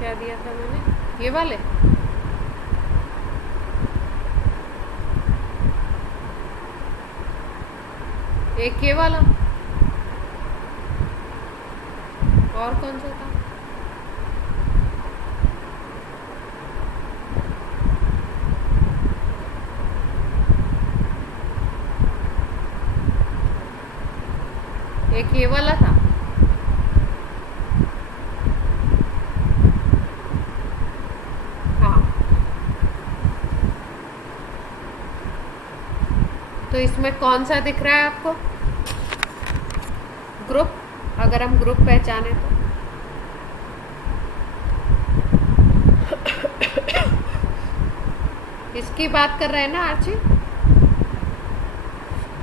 क्या दिया था मैंने, ये वाले एक ये वाला, और कौन सा था? एक ये वाला था। हाँ, तो इसमें कौन सा दिख रहा है आपको ग्रुप, अगर हम ग्रुप पहचाने तो? इसकी बात कर रहे हैं ना आर्ची?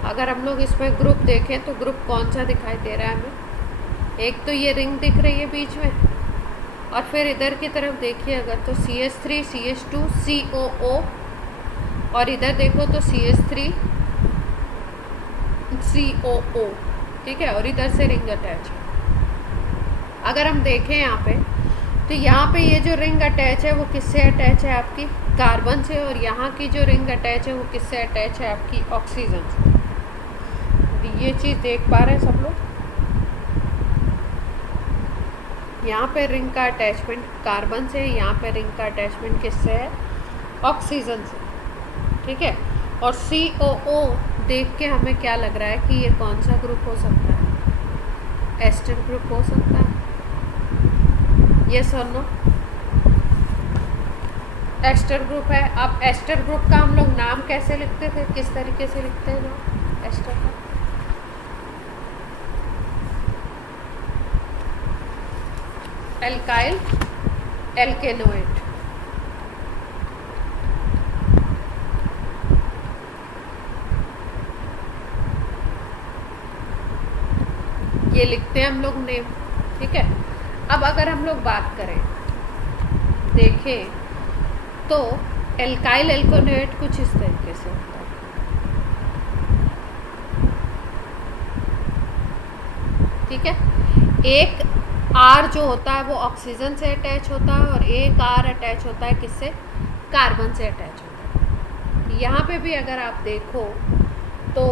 अगर हम लोग इसमें ग्रुप देखें तो ग्रुप कौन सा दिखाई दे रहा है हमें? एक तो ये रिंग दिख रही है बीच में, और फिर इधर की तरफ देखिए अगर तो CH3 CH2 COO, और इधर देखो तो CH3 COO, ठीक है, और इधर से रिंग अटैच है। अगर हम देखें यहाँ पे तो यहाँ पे ये जो रिंग अटैच है वो किससे अटैच है? आपकी कार्बन से, और यहाँ की जो रिंग अटैच है वो किससे अटैच है? आपकी ऑक्सीजन से। ये चीज़ देख पा रहे हैं सब लोग? यहाँ पे रिंग का अटैचमेंट कार्बन से, यहाँ पे रिंग का अटैचमेंट किससे है? ऑक्सीजन से, ठीक है। और COO देख के हमें क्या लग रहा है कि ये कौन सा ग्रुप हो सकता है? एस्टर ग्रुप हो सकता है, यस और नो? एस्टर ग्रुप है। अब एस्टर ग्रुप का हम लोग नाम कैसे लिखते थे, किस तरीके से लिखते हैं नाम एस्टर का? एल्काइल एल्केनोएट, ये लिखते हैं हम लोग नेम, ठीक है। अब अगर हम लोग बात करें, देखें तो एल्काइल एल्केनोएट कुछ इस तरीके से होता है, ठीक है। एक R जो होता है वो ऑक्सीजन से अटैच होता है, और एक R अटैच होता है किससे? कार्बन से अटैच होता है। यहाँ पे भी अगर आप देखो तो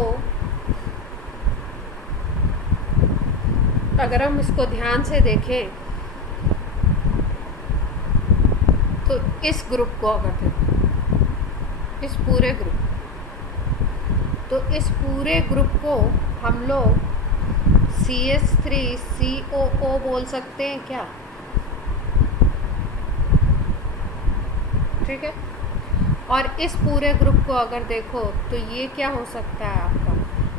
अगर हम इसको ध्यान से देखें तो इस ग्रुप को अगर देखें, इस पूरे ग्रुप, तो इस पूरे ग्रुप को हम लोग CH3 COO बोल सकते हैं क्या? ठीक है। और इस पूरे ग्रुप को अगर देखो तो ये क्या हो सकता है आपका?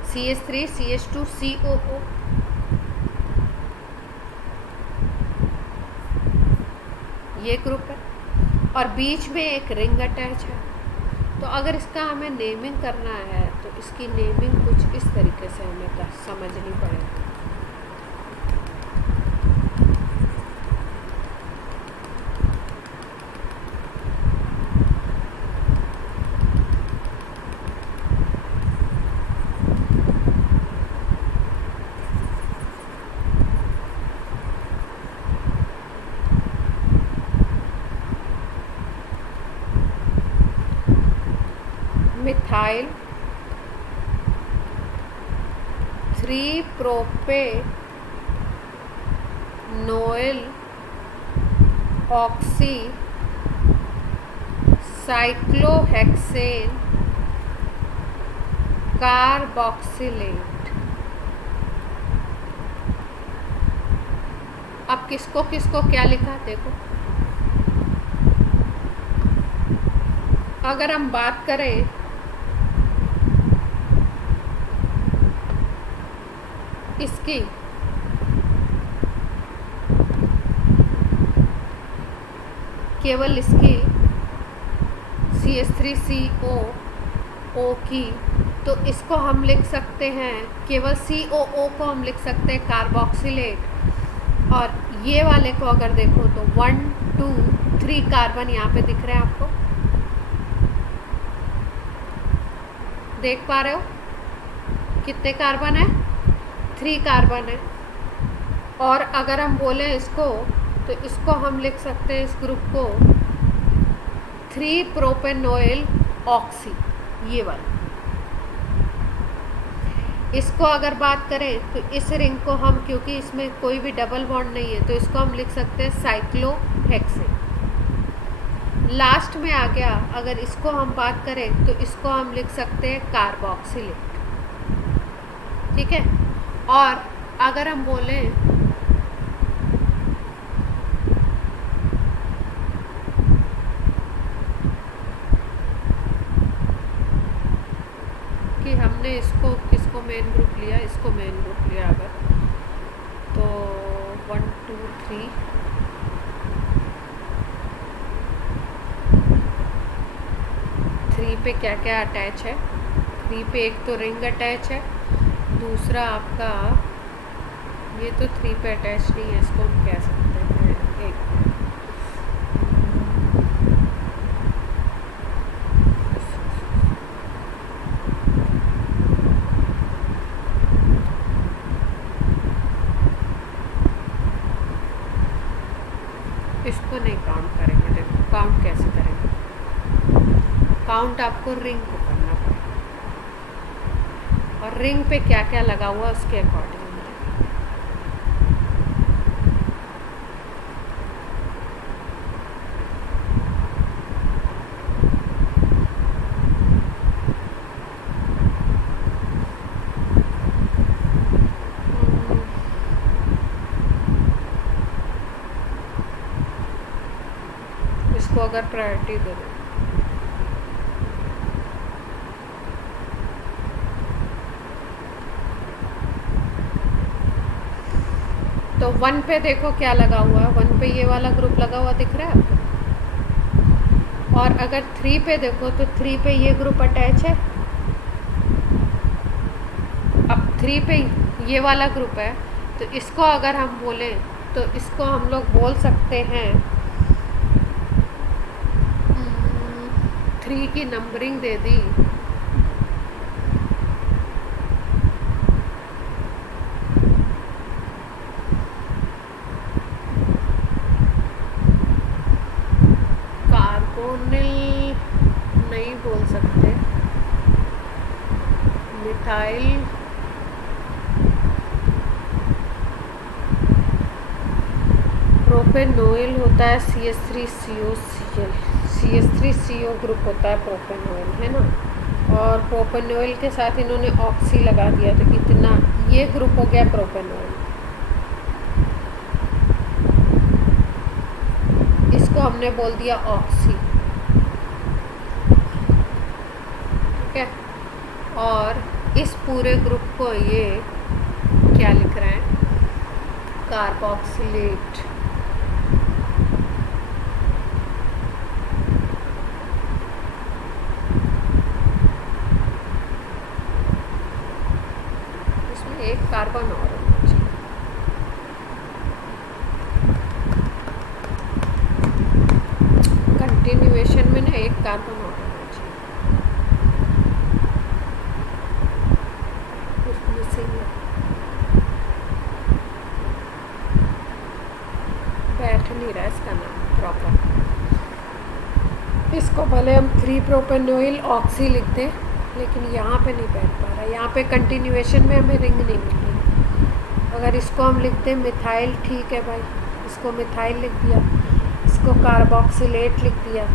CH3 CH2 COO, ये ग्रुप है, और बीच में एक रिंग अटैच है। तो अगर इसका हमें नेमिंग करना है तो इसकी नेमिंग कुछ इस तरीके से हमें समझनी पड़ेगी। Methyl three propanoyl oxy cyclohexane carboxylate. अब किसको किसको क्या लिखा देखो। अगर हम बात करें इसकी, केवल इसकी CH3COO की, तो इसको हम लिख सकते हैं, केवल COO को हम लिख सकते हैं कार्बोक्सिलेट। और ये वाले को अगर देखो तो 1 2 3 कार्बन यहाँ पे दिख रहे हैं आपको, देख पा रहे हो कितने कार्बन है? 3 कार्बन है। और अगर हम बोले इसको तो इसको हम लिख सकते हैं, इस ग्रुप को 3 प्रोपेनॉइल ऑक्सी, ये वाला। इसको अगर बात करें तो इस रिंग को हम, क्योंकि इसमें कोई भी डबल बॉन्ड नहीं है, तो इसको हम लिख सकते हैं साइक्लोहेक्सेन। लास्ट में आ गया, अगर इसको हम बात करें तो इसको हम लिख सकते हैं कार्बोक्सिलेट। ठीक है। और अगर हम बोलें कि हमने इसको किसको मेन ग्रुप लिया, इसको मेन ग्रुप लिया अगर, तो 1 2 3 3 पे क्या क्या अटैच है। 3 पे एक तो रिंग अटैच है, दूसरा आपका ये तो 3 पे अटैच नहीं है, इसको हम कह सकते हैं एक, इसको नहीं काउंट करेंगे। देखो काउंट कैसे करेंगे, काउंट आपको रिंग को करना पड़ेगा, और रिंग पे क्या क्या लगा हुआ उसके अकॉर्डिंग। इसको अगर प्रायोरिटी दे दें तो 1 पे देखो क्या लगा हुआ है, 1 पे ये वाला ग्रुप लगा हुआ दिख रहा है आपको। और अगर 3 पे देखो तो 3 पे ये ग्रुप अटैच है। अब 3 पे ये वाला ग्रुप है, तो इसको अगर हम बोलें तो इसको हम लोग बोल सकते हैं 3 की नंबरिंग दे दी, कार्बोनिल नहीं बोल सकते, मिथाइल प्रोपेनॉइल होता है, CH3COCl, CH3CO ग्रुप होता है प्रोपेनॉइल, है ना। और प्रोपेनॉइल के साथ इन्होंने ऑक्सी लगा दिया, तो कितना, ये ग्रुप हो गया प्रोपेनॉइल। इसको हमने बोल दिया ऑक्सी। ठीक है। और इस पूरे ग्रुप को ये क्या लिख रहे हैं, कार्बोक्सिलेट। इसमें एक कार्बन और होना चाहिए। कंटिन्यूएशन में ना एक कार्बन और होना चाहिए, कुछ मिसिंग है, बैठ नहीं रहा इसका नाम प्रॉपर। इसको भले हम 3 प्रोपेनॉइल ऑक्सी लिख दें, लेकिन यहाँ पे नहीं बैठ पा रहा। यहाँ पे कंटिन्यूएशन में हमें रिंग नहीं मिल रही। अगर इसको हम लिख दें मिथाइल, ठीक है भाई, इसको मिथाइल लिख दिया, इसको कार्बोक्सिलेट लिख दिया,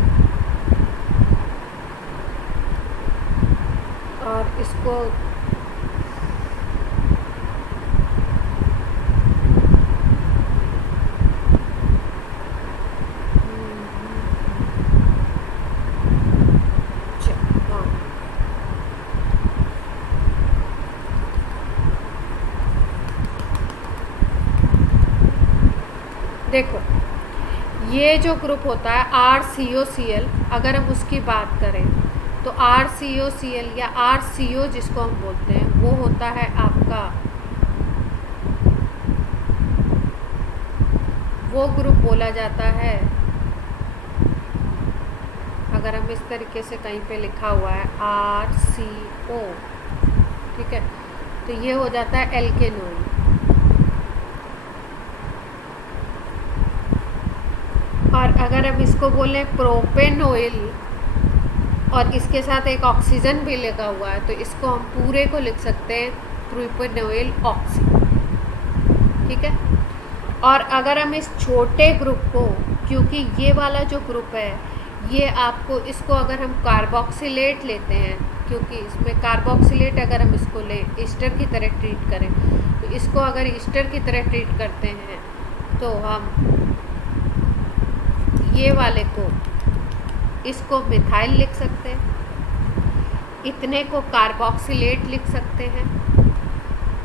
और इसको देखो ये जो ग्रुप होता है RCOCl, अगर हम उसकी बात करें तो RCOCl या RCO जिसको हम बोलते हैं, वो होता है आपका, वो ग्रुप बोला जाता है, अगर हम इस तरीके से कहीं पे लिखा हुआ है RCO, ठीक है, तो ये हो जाता है एल्केनोइल। अगर हम इसको बोलें प्रोपेनोइल और इसके साथ एक ऑक्सीजन भी लगा हुआ है तो इसको हम पूरे को लिख सकते हैं प्रोपेनोइल ऑक्सी, ठीक है। और अगर हम इस छोटे ग्रुप को, क्योंकि ये वाला जो ग्रुप है ये आपको, इसको अगर हम कार्बोक्सिलेट लेते हैं, क्योंकि इसमें कार्बोक्सिलेट अगर हम इसको लें ईस्टर की तरह ट्रीट करें, तो इसको अगर ईस्टर की तरह ट्रीट करते हैं तो हम ये वाले को, इसको मिथाइल लिख सकते हैं, इतने को कार्बोक्सिलेट लिख सकते हैं।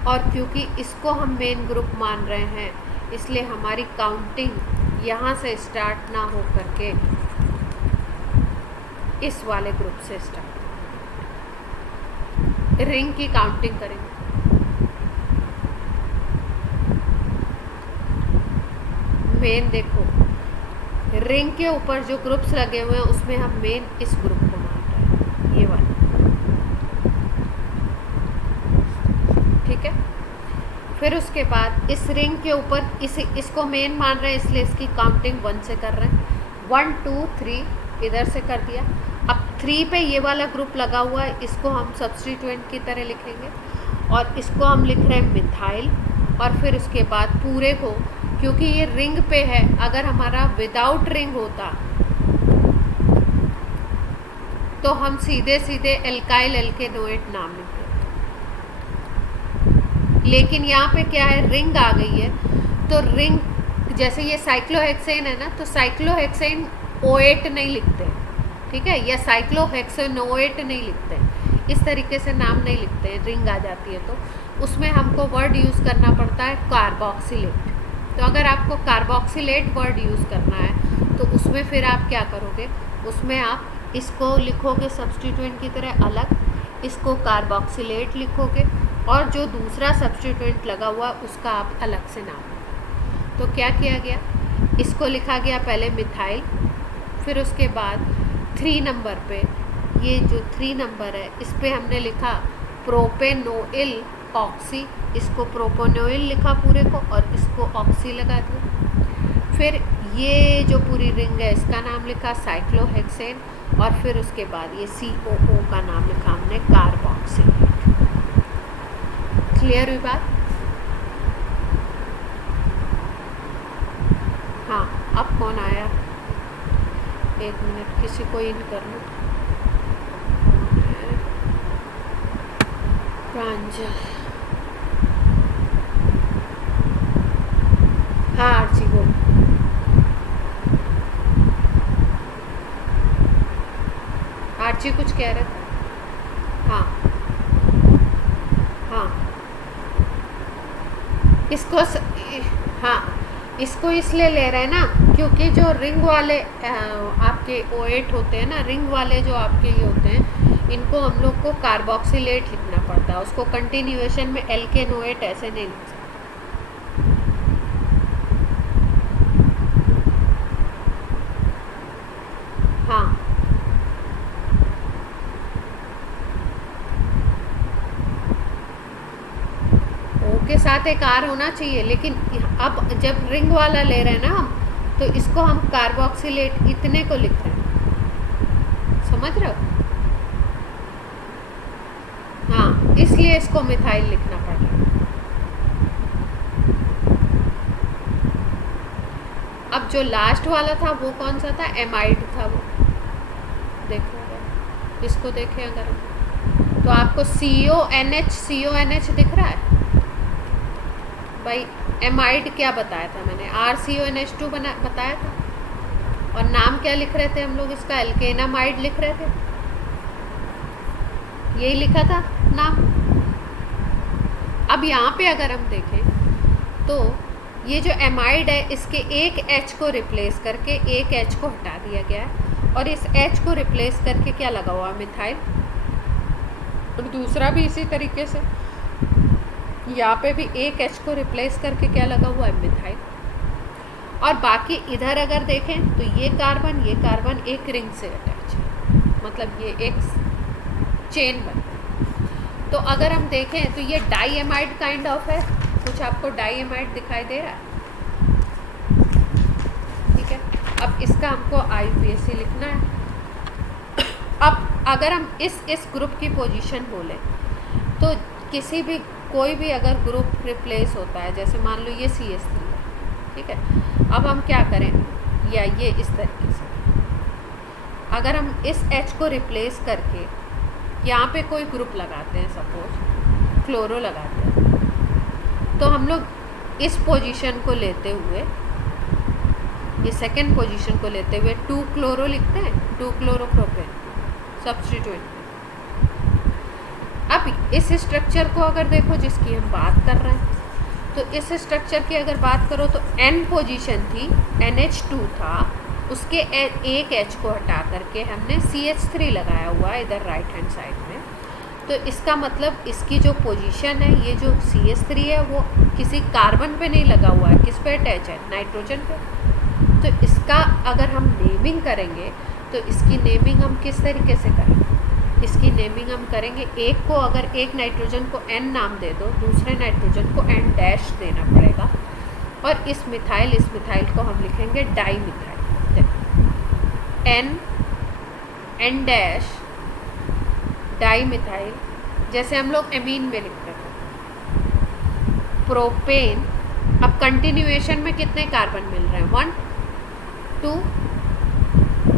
और क्योंकि इसको हम मेन ग्रुप मान रहे हैं इसलिए हमारी काउंटिंग यहाँ से स्टार्ट ना हो करके इस वाले ग्रुप से स्टार्ट, रिंग की काउंटिंग करेंगे। मेन देखो रिंग के ऊपर जो ग्रुप्स लगे हुए हैं उसमें हम मेन इस ग्रुप को मान रहे हैं, ये वाला, ठीक है। फिर उसके बाद इस रिंग के ऊपर इसको मेन मान रहे हैं इसलिए इसकी काउंटिंग 1 से कर रहे हैं। 1 2 3 इधर से कर दिया। अब 3 पे ये वाला ग्रुप लगा हुआ है, इसको हम सब्स्टिट्यूएंट की तरह लिखेंगे और इसको हम लिख रहे हैं मिथाइल। और फिर उसके बाद पूरे को, क्योंकि ये रिंग पे है, अगर हमारा विदाउट रिंग होता तो हम सीधे सीधे एल्काइल एल्केनोएट नाम लिखते, लेकिन यहाँ पे क्या है, रिंग आ गई है तो रिंग, जैसे ये साइक्लोहेक्सेन है ना, तो साइक्लोहेक्सेन O8 नहीं लिखते, ठीक है, या साइक्लोहेक्सेनोएट नहीं लिखते, इस तरीके से नाम नहीं लिखते हैं। रिंग आ जाती है तो उसमें हमको वर्ड यूज़ करना पड़ता है कार्बोक्सिलेट। तो अगर आपको कार्बोक्सिलेट वर्ड यूज़ करना है तो उसमें फिर आप क्या करोगे, उसमें आप इसको लिखोगे सब्स्टिट्यूएंट की तरह अलग, इसको कार्बोक्सिलेट लिखोगे और जो दूसरा सब्स्टिट्यूएंट लगा हुआ उसका आप अलग से नाम। तो क्या किया गया, इसको लिखा गया पहले मिथाइल, फिर उसके बाद 3 नंबर पे, ये जो 3 नंबर है इस पे हमने लिखा प्रोपेनोइल ऑक्सी, इसको प्रोपेनोइल लिखा पूरे को और इसको ऑक्सी लगा दिया। फिर ये जो पूरी रिंग है इसका नाम लिखा साइक्लोहेक्सेन और फिर उसके बाद ये COO का नाम लिखा हमने कार्बोक्सिलेट। क्लियर हुई बात? हाँ, अब कौन आया, 1 मिनट, किसी को इन कर लो। प्रांजल, हाँ आरची बोल। आरची कुछ कह रहे थे। हाँ हाँ, इसको हाँ, इसको इसलिए ले रहे हैं ना क्योंकि जो रिंग वाले आपके O8 होते हैं ना, रिंग वाले जो आपके ये होते हैं, इनको हम लोग को कार्बोक्सिलेट लिखना पड़ता है, उसको कंटिन्यूएशन में एल्केनोएट ऐसे नहीं लिख सकते। हाँ, O के साथ एक R होना चाहिए, लेकिन अब जब रिंग वाला ले रहे हैं ना हम, तो इसको हम कार्बोक्सिलेट इतने को लिख रहे हैं, समझ रहे हो? हाँ, इसलिए इसको मिथाइल लिखना पड़ रहा है। अब जो लास्ट वाला था वो कौन सा था, एमाइड था वो, देखो इसको देखें अगर हम, तो आपको CONH दिख रहा है भाई। एमाइड क्या बताया था मैंने, RCONH2 बताया था, और नाम क्या लिख रहे थे हम लोग इसका, एल्केनामाइड लिख रहे थे, यही लिखा था नाम। अब यहाँ पे अगर हम देखें तो ये जो एमाइड है इसके एक H को रिप्लेस करके एक H को हटा दिया गया है और इस H को रिप्लेस करके क्या लगा हुआ है, मिथाइल। और दूसरा भी इसी तरीके से यहाँ पे भी एक H को रिप्लेस करके क्या लगा हुआ है, मिथाइल। और बाकी इधर अगर देखें तो ये कार्बन एक रिंग से अटैच है, मतलब ये एक चेन बनता है। तो अगर हम देखें तो ये डाईएमाइड काइंड ऑफ है, कुछ आपको डाईएमाइड दिखाई दे रहा है, ठीक है। अब अब इसका हमको IUPAC लिखना है। अब अगर हम इस ग्रुप की पोजीशन बोले तो किसी भी कोई भी अगर ग्रुप रिप्लेस होता है, जैसे मान लो ये CH3 है, ठीक है। अब हम क्या करें, या ये इस तरीके से, अगर हम इस H को रिप्लेस करके यहाँ पे कोई ग्रुप लगाते हैं, सपोज क्लोरो लगाते हैं, तो हम लोग इस पोजीशन को लेते हुए, ये सेकेंड पोजीशन को लेते हुए 2 क्लोरो लिखते हैं, 2 क्लोरोप्रोपेन सब्स्टिट्यूएंट। अब इस स्ट्रक्चर को अगर देखो जिसकी हम बात कर रहे हैं, तो इस स्ट्रक्चर की अगर बात करो तो N पोजीशन थी, NH2 था, उसके एक H को हटा करके हमने CH3 लगाया हुआ है इधर राइट हैंड साइड में। तो इसका मतलब इसकी जो पोजीशन है, ये जो CH3 है वो किसी कार्बन पे नहीं लगा हुआ है, किस पे अटैच है, नाइट्रोजन पे। तो इसका अगर हम नेमिंग करेंगे तो इसकी नेमिंग हम किस तरीके से करेंगे, इसकी नेमिंग हम करेंगे, एक को अगर एक नाइट्रोजन को N नाम दे दो, दूसरे नाइट्रोजन को N डैश देना पड़ेगा, और इस मिथाइल को हम लिखेंगे di methyl, N dash di methyl, जैसे हम लोग एमीन में लिखते हैं। प्रोपेन, अब कंटिन्यूएशन में कितने कार्बन मिल रहे हैं, 1 2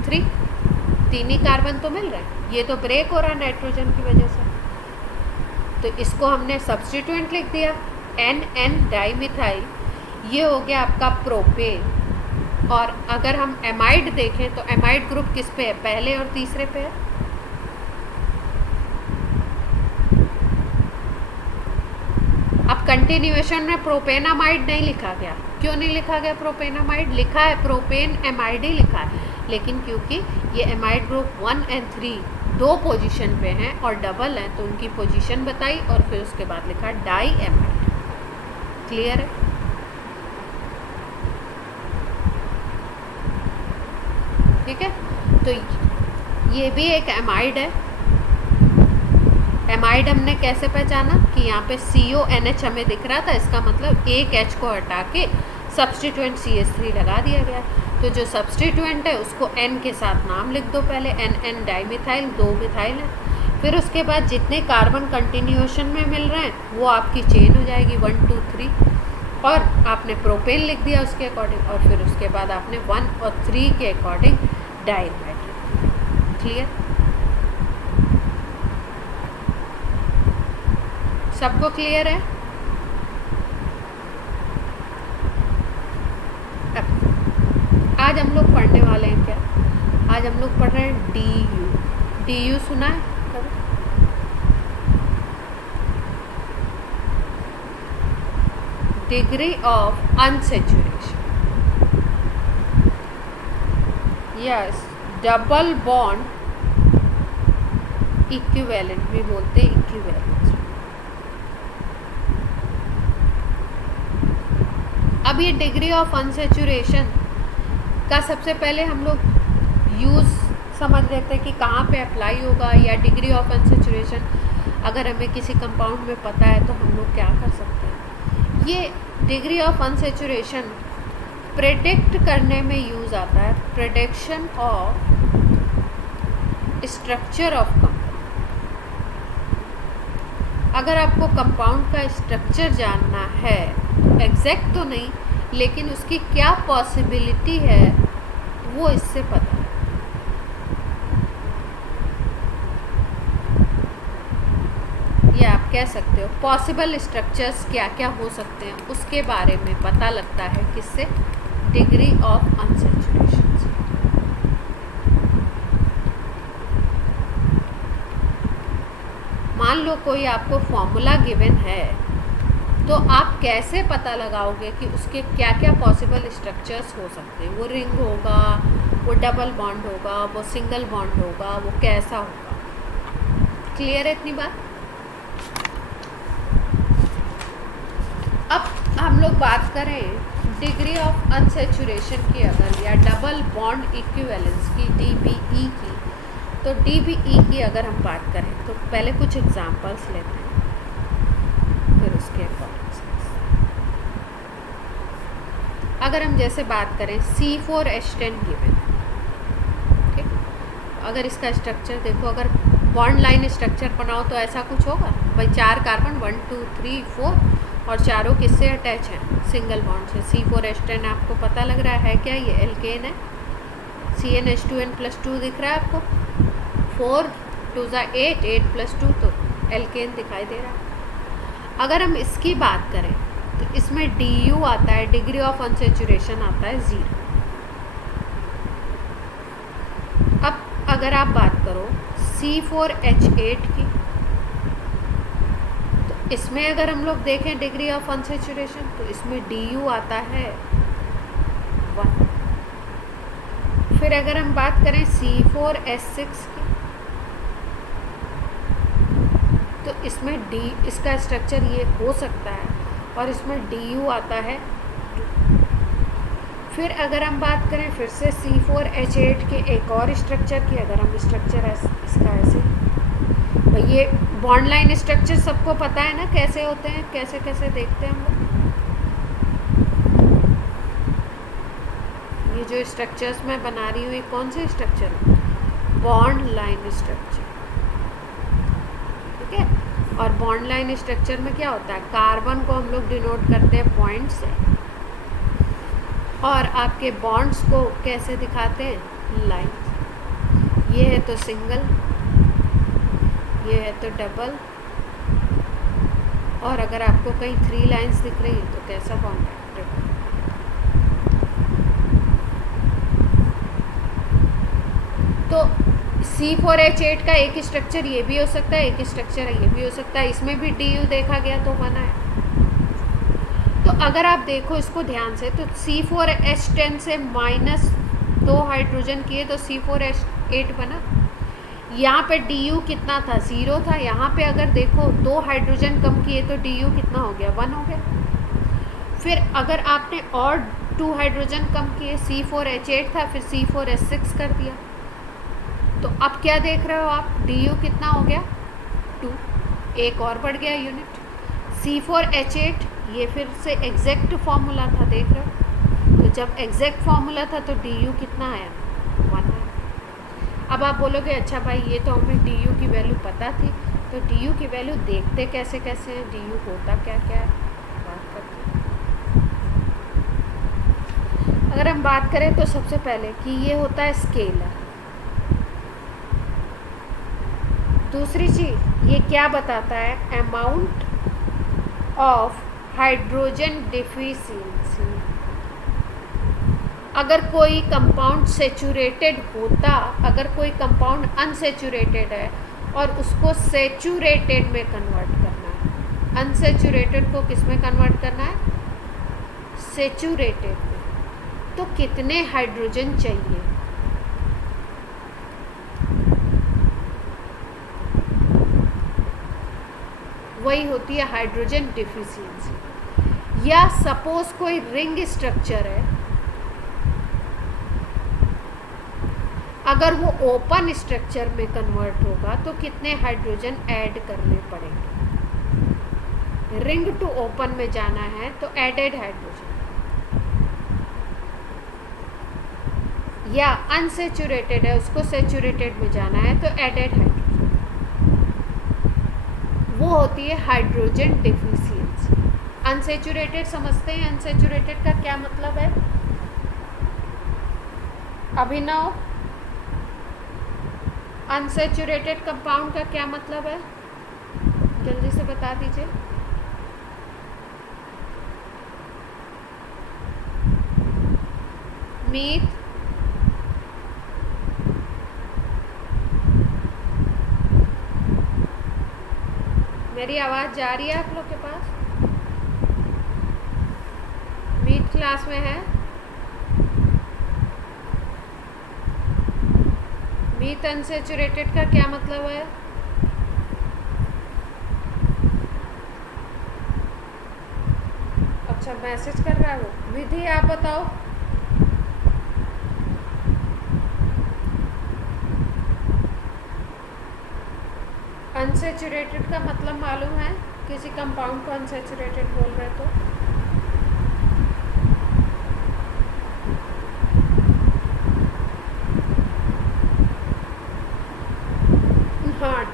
3, 3 ही कार्बन तो मिल रहे हैं, ये तो ब्रेक हो रहा है नाइट्रोजन की वजह से। तो इसको हमने सब्स्टिट्यूएंट लिख दिया, N डाई मिथाइल, ये हो गया आपका प्रोपेन। और अगर हम एमाइड देखें तो एमाइड ग्रुप किस पे है, पहले और तीसरे पे है। अब कंटिन्यूएशन में प्रोपेनामाइड नहीं लिखा गया, क्यों नहीं लिखा गया प्रोपेनामाइड, लिखा है प्रोपेन एमाइड ही लिखा है, लेकिन क्योंकि ये एमाइड ग्रुप 1 और 3 दो पोजीशन पे हैं और डबल हैं, तो उनकी पोजीशन बताई और फिर उसके बाद लिखा डाई एमाइड। क्लियर है? ठीक है, तो ये भी एक एमाइड है। एमाइड हमने कैसे पहचाना कि यहाँ पे CONH हमें दिख रहा था, इसका मतलब एक H को हटा के सब्स्टिट्यूएंट CH3 लगा दिया गया। तो जो सब्स्टिट्यूएंट है उसको N के साथ नाम लिख दो पहले, NN डाईमिथाइल, 2 मिथाइल है। फिर उसके बाद जितने कार्बन कंटिन्यूएशन में मिल रहे हैं वो आपकी चेन हो जाएगी 1 2 3, और आपने प्रोपेन लिख दिया उसके अकॉर्डिंग, और फिर उसके बाद आपने 1 और 3 के अकॉर्डिंग डाईमिथाइल। क्लियर? सबको क्लियर है? अब आज हम लोग पढ़ने वाले हैं क्या, आज हम लोग पढ़ रहे हैं DU सुना है कभी? Degree of unsaturation, yes, double bond equivalent भी बोलते हैं, इक्विवेलेंट। अब ये डिग्री ऑफ अनसेचुरेशन का सबसे पहले हम लोग यूज़ समझ लेते हैं कि कहाँ पे अप्लाई होगा, या डिग्री ऑफ अनसेचुरेशन अगर हमें किसी कंपाउंड में पता है तो हम लोग क्या कर सकते हैं। ये डिग्री ऑफ अनसेचुरेशन प्रेडिक्ट करने में यूज़ आता है, prediction of structure of compound. अगर आपको कंपाउंड का स्ट्रक्चर जानना है, एग्जैक्ट तो नहीं लेकिन उसकी क्या पॉसिबिलिटी है वो इससे पता है। ये आप कह सकते हो पॉसिबल स्ट्रक्चर्स क्या क्या हो सकते हैं, उसके बारे में पता लगता है किससे, डिग्री ऑफ अनसेचुरेशन से। मान लो कोई आपको फॉर्मूला गिवन है, तो आप कैसे पता लगाओगे कि उसके क्या क्या पॉसिबल स्ट्रक्चर्स हो सकते हैं। वो रिंग होगा, वो डबल बॉन्ड होगा, वो सिंगल बॉन्ड होगा, वो कैसा होगा। क्लियर है इतनी बात? अब हम लोग बात करें डिग्री ऑफ अनसेचुरेशन की अगर, या डबल बॉन्ड इक्विवेलेंस की, DBE की। तो DBE की अगर हम बात करें तो पहले कुछ एग्जांपल्स लेते हैं, फिर उसके अकॉर्डिंग। अगर हम जैसे बात करें C4H10 गिवन, ठीक, अगर इसका स्ट्रक्चर देखो, अगर बॉन्ड लाइन स्ट्रक्चर बनाओ तो ऐसा कुछ होगा भाई, 4 कार्बन 1 2 3 4 और चारों किससे अटैच हैं, सिंगल बॉन्ड से। C4H10 आपको पता लग रहा है क्या, ये एल्केन है। CnH2n+2 दिख रहा है आपको, 4 2 8 8 + 2 तो एल्केन दिखाई दे रहा है। अगर हम इसकी बात करें तो इसमें DU आता है, डिग्री ऑफ अनसेचुरेशन आता है 0। अब अगर आप बात करो C4H8 की, तो इसमें अगर हम लोग देखें डिग्री ऑफ अनसेचुरेशन तो इसमें DU आता है 1। फिर अगर हम बात करें C4H6 की, तो इसमें इसका स्ट्रक्चर ये हो सकता है और इसमें DU आता है 2। फिर अगर हम बात करें फिर से C4H8 के एक और स्ट्रक्चर की, अगर हम स्ट्रक्चर इसका ऐसे, भाई ये बॉन्ड लाइन स्ट्रक्चर सबको पता है ना कैसे होते हैं, कैसे कैसे देखते हैं हम लोग। ये जो स्ट्रक्चर्स मैं बना रही हूँ ये कौन से स्ट्रक्चर है, बॉन्ड लाइन स्ट्रक्चर, ठीक है। और बॉन्ड लाइन स्ट्रक्चर में क्या होता है, कार्बन को हम लोग डिनोट करते हैं पॉइंट से, और आपके बॉन्ड्स को कैसे दिखाते हैं, लाइन। ये है तो सिंगल, ये है तो डबल, और अगर आपको कहीं 3 लाइंस दिख रही हैं तो कैसा बॉन्ड है, ट्रिपल। तो C4H8 का एक स्ट्रक्चर ये भी हो सकता है, एक स्ट्रक्चर ये भी हो सकता है, इसमें भी DU देखा गया तो बना है। तो अगर आप देखो इसको ध्यान से, तो C4H10 से -2 हाइड्रोजन किए तो C4H8 बना। यहाँ पे DU कितना था, 0 था। यहाँ पे अगर देखो 2 हाइड्रोजन कम किए तो DU कितना हो गया, 1 हो गया। फिर अगर आपने और 2 हाइड्रोजन कम किए, C4H8 था, फिर C4H6 कर दिया, तो अब क्या देख रहे हो आप, DU कितना हो गया, 2, एक और बढ़ गया यूनिट। C4H8 ये फिर से एग्जैक्ट फॉर्मूला था, देख रहे हो, तो जब एग्जैक्ट फॉर्मूला था तो DU कितना आया, 1 आया। अब आप बोलोगे अच्छा भाई ये तो हमें DU की वैल्यू पता थी, तो DU की वैल्यू देखते कैसे कैसे हैं, DU होता क्या क्या है, बात करते हैं। अगर हम बात करें तो सबसे पहले कि ये होता है स्केलर। दूसरी चीज़ ये क्या बताता है, अमाउंट ऑफ हाइड्रोजन डिफिशियंसी। अगर कोई कंपाउंड सेचुरेटेड होता, अगर कोई कंपाउंड अनसेचुरेटेड है और उसको सेचुरेटेड में कन्वर्ट करना है, अनसेचुरेटेड को किस में कन्वर्ट करना है, सेचुरेटेड में, तो कितने हाइड्रोजन चाहिए। वही होती है हाइड्रोजन डिफिशियंसी। या सपोज कोई रिंग स्ट्रक्चर है, अगर वो ओपन स्ट्रक्चर में कन्वर्ट होगा तो कितने हाइड्रोजन ऐड करने पड़ेंगे। रिंग टू ओपन में जाना है तो एडेड हाइड्रोजन, या अनसेचुरेटेड है उसको सेचुरेटेड में जाना है तो एडेड हाइड्रोजन। वो होती है हाइड्रोजन डिफिशियंसी। अनसेचुरेटेड समझते हैं, अनसेचुरेटेड का क्या मतलब है अभिनव, अनसेचुरेटेड कंपाउंड का क्या मतलब है, जल्दी से बता दीजिए। मीत, मेरी आवाज़ जा रही है आप लोग के पास, मीत क्लास में है, मीत अनसेचुरेटेड का क्या मतलब है, अच्छा मैसेज कर रहा है वो। विधि आप बताओ। अनसेचुरेटेड का मतलब मालूम है, किसी कंपाउंड को अनसेचुरेटेड बोल रहे तो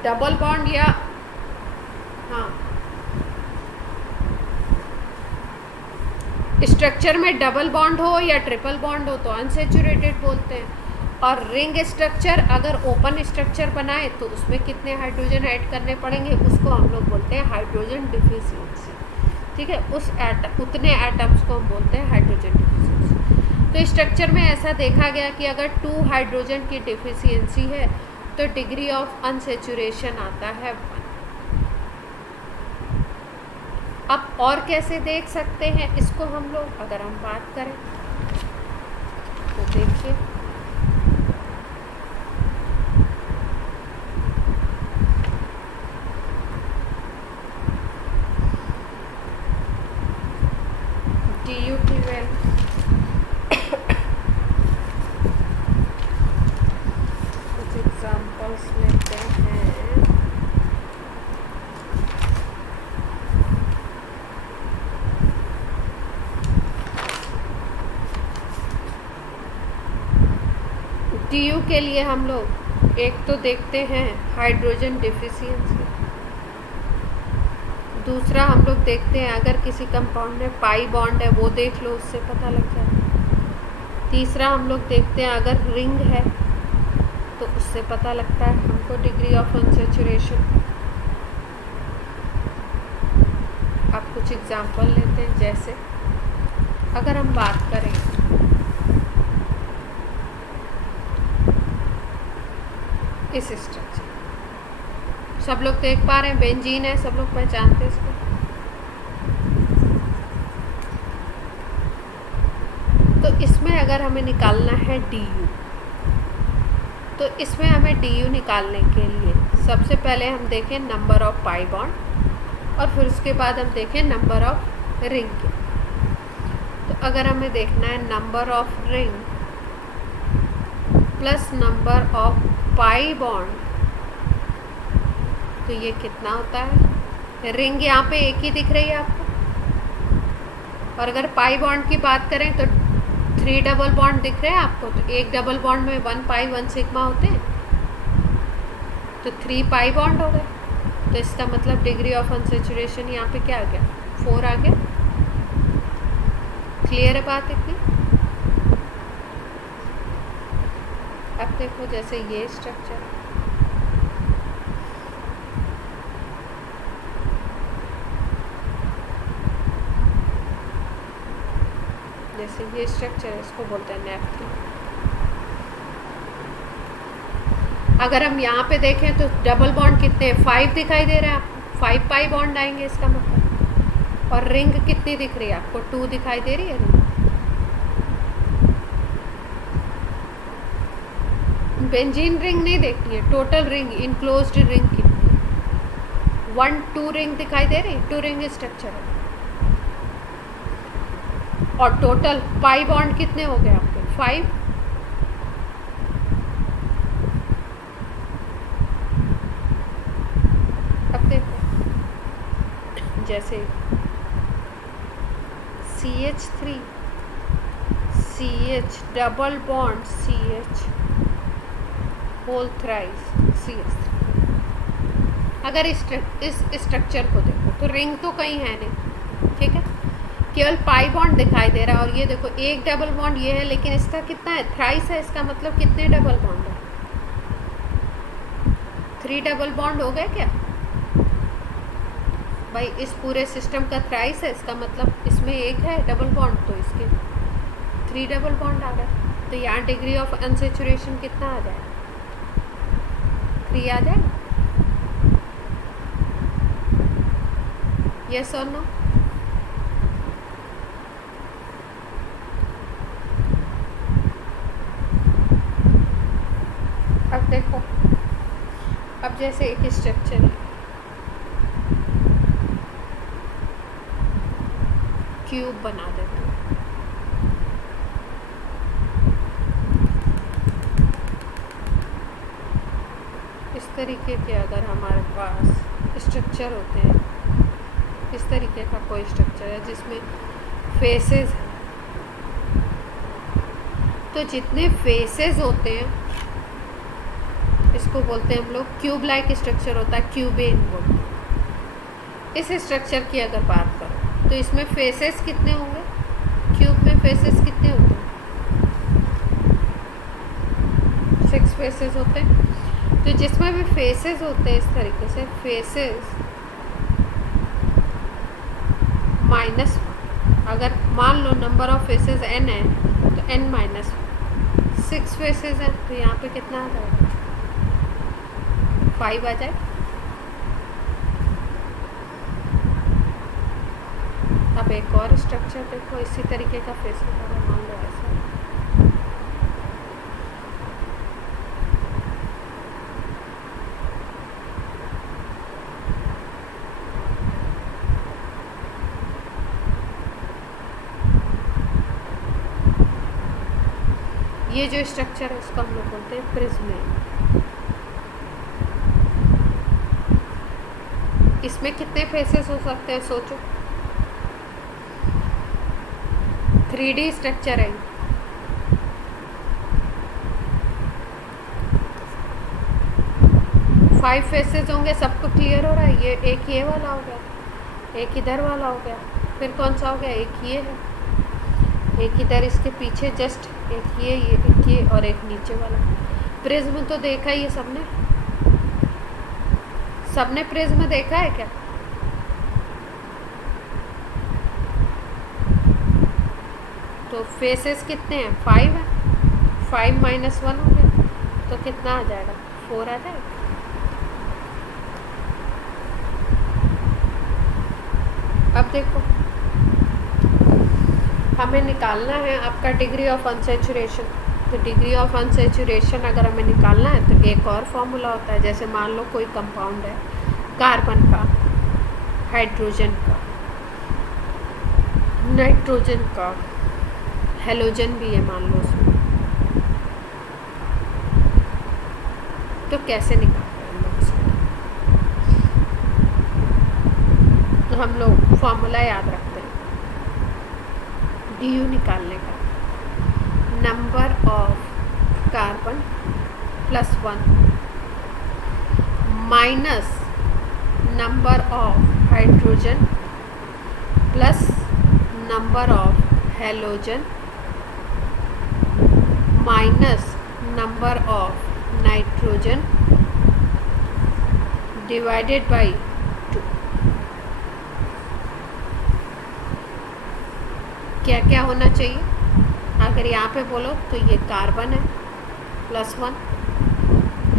डबल बॉन्ड या हाँ स्ट्रक्चर में डबल बॉन्ड हो या ट्रिपल बॉन्ड हो तो अनसेचुरेटेड बोलते हैं। और रिंग स्ट्रक्चर अगर ओपन स्ट्रक्चर बनाए तो उसमें कितने हाइड्रोजन ऐड करने पड़ेंगे, उसको हम लोग बोलते हैं हाइड्रोजन डिफिशियंसी। ठीक है, उतने एटम्स को हम बोलते हैं हाइड्रोजन डिफिशियंसी। तो स्ट्रक्चर में ऐसा देखा गया कि अगर 2 हाइड्रोजन की डिफिशियंसी है तो डिग्री ऑफ अनसेचुरेशन आता है 1। अब और कैसे देख सकते हैं इसको हम लोग, अगर हम बात करें तो देखिए DU की वैल्यू कुछ एग्जांपल्स लेते हैं। DU के लिए हम लोग एक तो देखते हैं हाइड्रोजन डिफिशियंसी, दूसरा हम लोग देखते हैं अगर किसी कंपाउंड में पाई बॉन्ड है वो देख लो, उससे पता लग जाए। तीसरा हम लोग देखते हैं अगर रिंग है तो उससे पता लगता है हमको डिग्री ऑफ अनसेचुरेशन। अब कुछ एग्जांपल लेते हैं, जैसे अगर हम बात करें इस स्ट्रक्चर, सब लोग देख पा रहे हैं बेंजीन है, सब लोग पहचानते हैं इसको। तो इसमें अगर हमें निकालना है DU, तो इसमें हमें DU निकालने के लिए सबसे पहले हम देखें नंबर ऑफ पाई बॉन्ड और फिर उसके बाद हम देखें नंबर ऑफ रिंग के। तो अगर हमें देखना है number of ring plus number of pi bond, तो ये कितना होता है। रिंग यहाँ पे एक ही दिख रही है आपको, और अगर पाई बॉन्ड की बात करें तो 3 डबल बॉन्ड दिख रहे हैं आपको। तो एक डबल बॉन्ड में 1 पाई 1 सिग्मा होते हैं, तो 3 पाई बॉन्ड हो गए। तो इसका मतलब डिग्री ऑफ अनसेचुरेशन यहाँ पे क्या आ गया, 4 आ गया। क्लियर है बात इतनी। अब देखो जैसे ये स्ट्रक्चर, जैसे ये स्ट्रक्चर है, इसको बोलते हैं नेपथलीन। अगर हम यहाँ पे देखें तो डबल बॉन्ड कितने 5 दिखाई दे रहा है आपको, 5 पाई बॉन्ड आएंगे इसका मतलब। और रिंग कितनी दिख रही है आपको, 2 दिखाई दे रही है रिंग। बेंजीन रिंग नहीं देखनी है, टोटल रिंग इनक्लोज्ड रिंग कितनी है, 1 2 रिंग दिखाई दे रही, 2 रिंग स्ट्रक्चर है। और टोटल पाई बॉन्ड कितने हो गए आपके, 5। अब देखो जैसे CH3 CH double bond CH whole thrice CH3। अगर इस स्ट्रक्चर को देखो तो रिंग तो कहीं है नहीं, ठीक है, केवल पाई बॉन्ड दिखाई दे रहा है। और ये देखो एक डबल बॉन्ड ये है, लेकिन इसका कितना है, थ्राइस है। इसका मतलब कितने डबल बॉन्ड है, 3 डबल बॉन्ड हो गए क्या भाई। इस पूरे सिस्टम का थ्राइस है, इसका मतलब इसमें एक है डबल बॉन्ड, तो इसके 3 डबल बॉन्ड आ गए। तो यहाँ डिग्री ऑफ अनसेचुरेशन कितना आ जाए, 3 आ जाए। यस और नो। अब देखो, अब जैसे एक स्ट्रक्चर है क्यूब बना देते हैं। इस तरीके के अगर हमारे पास स्ट्रक्चर होते हैं, इस तरीके का कोई स्ट्रक्चर है जिसमें फेसेस, तो जितने फेसेस होते हैं इसको बोलते हैं हम लोग क्यूब लाइक स्ट्रक्चर होता है, क्यूबेन बोलते हैं। इस स्ट्रक्चर की अगर बात करो तो इसमें फेसेस कितने होंगे, क्यूब में फेसेस कितने होते हैं, 6 फेसेस होते हैं। तो जिसमें भी फेसेस होते हैं इस तरीके से, फेसेस माइनस, अगर मान लो नंबर ऑफ फेसेस n है तो n माइनस 6 फेसेस हैं, तो यहाँ पे कितना आ जाएगा, 5 आ जाए। अब एक और स्ट्रक्चर देखो इसी तरीके का फेसेस, अगर मान लो ऐसा, ये जो स्ट्रक्चर है इसको हम लोग बोलते हैं प्रिज्म। इसमें कितने फेसेस हो सकते हैं सोचो, 3D स्ट्रक्चर है। फाइव फेसेस होंगे, सबको क्लियर हो रहा है। ये एक ये वाला हो गया, एक इधर वाला हो गया, फिर कौन सा हो गया, एक ये है, एक इधर इसके पीछे जस्ट, एक ये और एक नीचे वाला। प्रिज्म तो देखा ही है सबने प्रिज्म देखा है क्या? तो फेसेस कितने हैं, 5 है, 5 माइनस 1 हो गया, तो कितना आ जाएगा, 4 आ जाएगा। अब देखो हमें निकालना है आपका डिग्री ऑफ अनसेचुरेशन। तो डिग्री ऑफ अनसेचुरेशन अगर हमें निकालना है तो एक और फॉर्मूला होता है। जैसे मान लो कोई कंपाउंड है, कार्बन का, हाइड्रोजन का, नाइट्रोजन का, हेलोजन भी है मान लो उसमें, तो कैसे निकालते हैं हम लोग इसको? तो हम लोग फॉर्मूला याद रखते हैं DU निकालने का, number of carbon plus 1 minus number of hydrogen plus number of halogen minus number of nitrogen divided by 2। क्या क्या होना चाहिए? अगर यहाँ पे बोलो तो ये कार्बन है प्लस 1,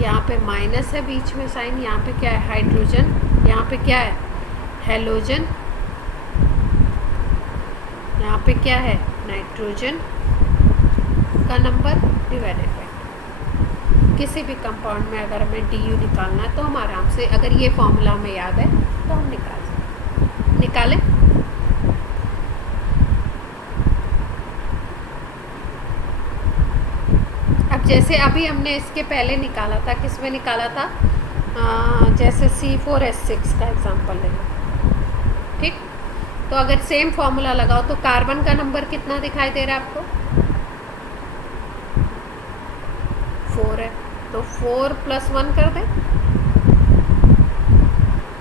यहाँ पे माइनस है बीच में साइन, यहाँ पे क्या है, हाइड्रोजन, यहाँ पे क्या है, हेलोजन, यहाँ पे क्या है, नाइट्रोजन का नंबर डिवाइडेड बाई। किसी भी कंपाउंड में अगर हमें DU निकालना है तो हम आराम से, अगर ये फॉर्मूला हमें याद है तो हम निकाल सकते, निकालें। अब जैसे अभी हमने इसके पहले निकाला था, किस में निकाला था, जैसे C4H6 का एग्जांपल ले लो, ठीक। तो अगर सेम फॉर्मूला लगाओ तो कार्बन का नंबर कितना दिखाई दे रहा है आपको, 4 है, तो 4 प्लस 1 कर दें।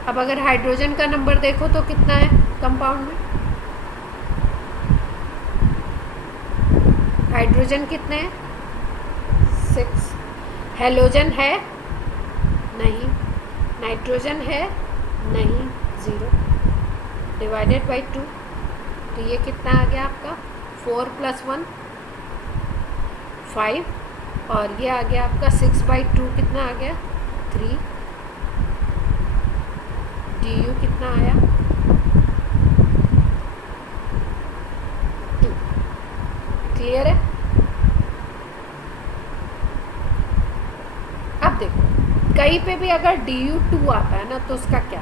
अब अगर हाइड्रोजन का नंबर देखो तो कितना है कंपाउंड में, हाइड्रोजन कितने हैं, 6, हेलोजन है नहीं, नाइट्रोजन है नहीं, 0 डिवाइडेड बाई 2। तो ये कितना आ गया आपका, 4 प्लस 1 5, और ये आ गया आपका 6/2 कितना आ गया, 3। DU कितना आया, 2। क्लियर है? अब देखो कहीं पे भी अगर DU 2 आता है ना तो उसका क्या,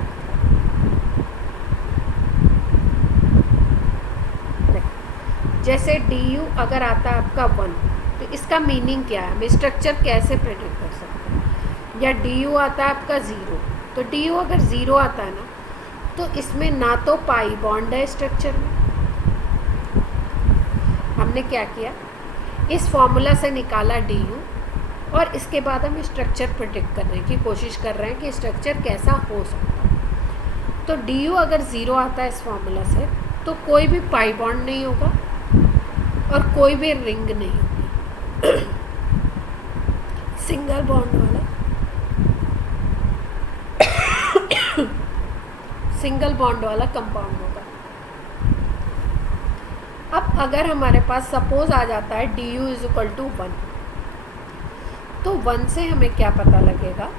जैसे DU अगर आता है आपका 1 तो इसका मीनिंग क्या है, हम स्ट्रक्चर कैसे प्रेडिक्ट कर सकते हैं। या DU आता है आपका 0, तो DU अगर 0 आता है ना तो इसमें ना तो पाई बॉन्ड है स्ट्रक्चर में। हमने क्या किया, इस फॉर्मूला से निकाला DU और इसके बाद हम स्ट्रक्चर प्रिडिक्ट करने की कोशिश कर रहे हैं कि स्ट्रक्चर कैसा हो सकता है। तो डी यू अगर ज़ीरो आता है इस फॉर्मूला से तो कोई भी पाई बॉन्ड नहीं होगा और कोई भी रिंग नहीं होगी। सिंगल बॉन्ड वाला सिंगल बॉन्ड वाला कंपाउंड होगा। अब अगर हमारे पास सपोज आ जाता है D U is equal to 1, तो 1 से हमें क्या पता लगेगा,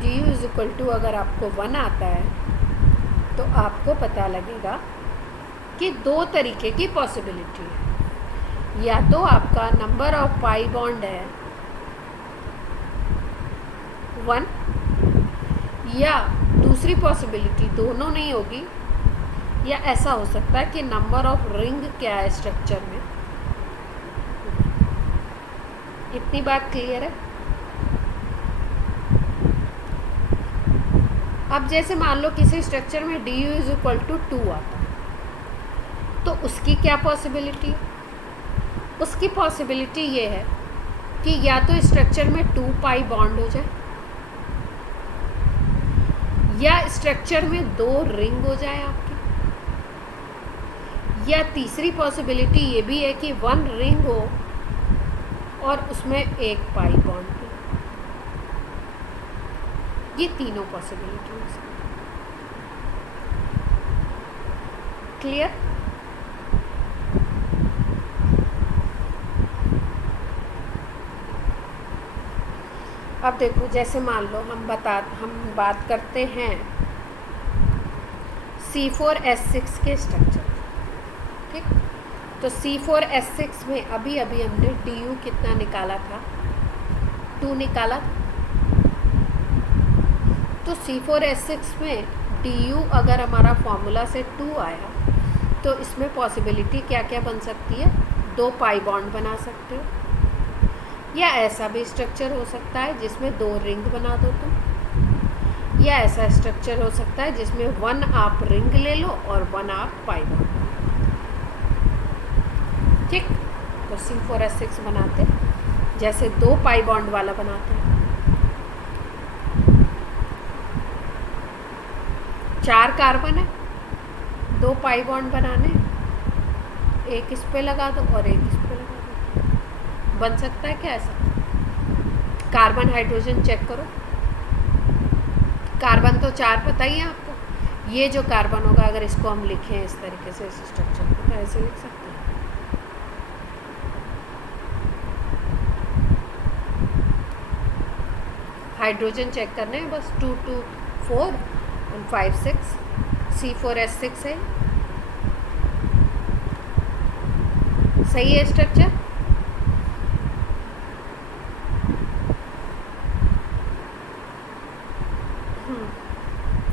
D U is equal to अगर आपको 1 आता है तो आपको पता लगेगा कि दो तरीके की पॉसिबिलिटी है। या तो आपका नंबर ऑफ पाई बॉन्ड है 1, या दूसरी पॉसिबिलिटी दोनों नहीं होगी, या ऐसा हो सकता है कि नंबर ऑफ रिंग क्या है स्ट्रक्चर में। इतनी बात क्लियर है। अब जैसे मान लो किसी स्ट्रक्चर में D U is equal to 2 आता है, तो उसकी क्या पॉसिबिलिटी है? उसकी पॉसिबिलिटी ये है कि या तो स्ट्रक्चर में 2 पाई बॉन्ड हो जाए, या स्ट्रक्चर में 2 रिंग हो जाए आपकी, या तीसरी पॉसिबिलिटी ये भी है कि 1 रिंग हो और उसमें 1 पाई बॉन्ड हो। ये तीनों पॉसिबिलिटी हो सकती है। क्लियर? अब देखो, जैसे मान लो हम बात करते हैं C4H6 के स्ट्रक्चर, ठीक। तो C4H6 में अभी हमने डी यू कितना निकाला था, 2 निकाला। तो C4H6 में डी यू अगर हमारा फॉर्मूला से 2 आया तो इसमें पॉसिबिलिटी क्या क्या बन सकती है? 2 पाई बॉन्ड बना सकते हो, या ऐसा भी स्ट्रक्चर हो सकता है जिसमें 2 रिंग बना दो तुम, या ऐसा स्ट्रक्चर हो सकता है जिसमें 1 आप रिंग ले लो और 1 आप पाई बॉन्ड, ठीक। तो C4H6 बनाते जैसे 2 पाई बॉन्ड वाला बनाते हैं। 4 कार्बन है, 2 पाई बॉन्ड बनाने, एक इस पे लगा दो और एक इस पे लगा दो। बन सकता है क्या ऐसा? कार्बन हाइड्रोजन चेक करो। कार्बन तो 4 पता ही है आपको। ये जो कार्बन होगा अगर इसको हम लिखें इस तरीके से इस स्ट्रक्चर को, तो ऐसे लिख सकते हैं। हाइड्रोजन चेक करने हैं बस, 2 2 4 और 5 6। C4H6 है, सही है स्ट्रक्चर।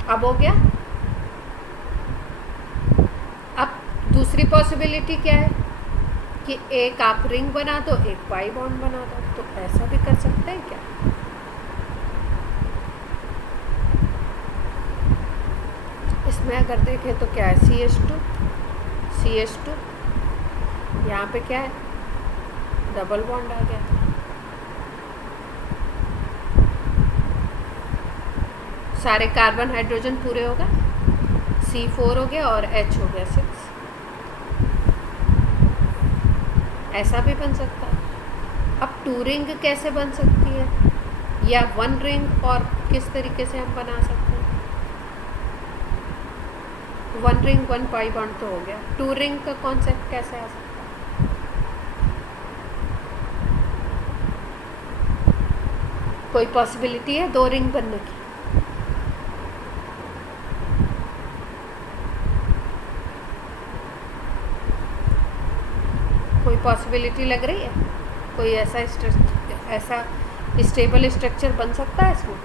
अब हो गया। अब दूसरी पॉसिबिलिटी क्या है कि एक आप रिंग बना दो, एक पाई बॉन्ड बना दो। तो ऐसा भी कर सकते हैं क्या? इसमें अगर देखें तो क्या है, CH2 यहाँ पे क्या है, डबल बॉन्ड आ गया। सारे कार्बन हाइड्रोजन पूरे हो गए, C4 हो गया और H हो गया 6। ऐसा भी बन सकता है। अब 2 रिंग कैसे बन सकती है, या 1 रिंग, और किस तरीके से हम बना सकते हैं? 1 रिंग 1 पाई बॉन्ड तो हो गया। 2 रिंग का कॉन्सेप्ट कैसे आ सकता है? कोई पॉसिबिलिटी है 2 रिंग बनने की? कोई पॉसिबिलिटी लग रही है? कोई ऐसा स्टेबल स्ट्रक्चर बन सकता है इसमें?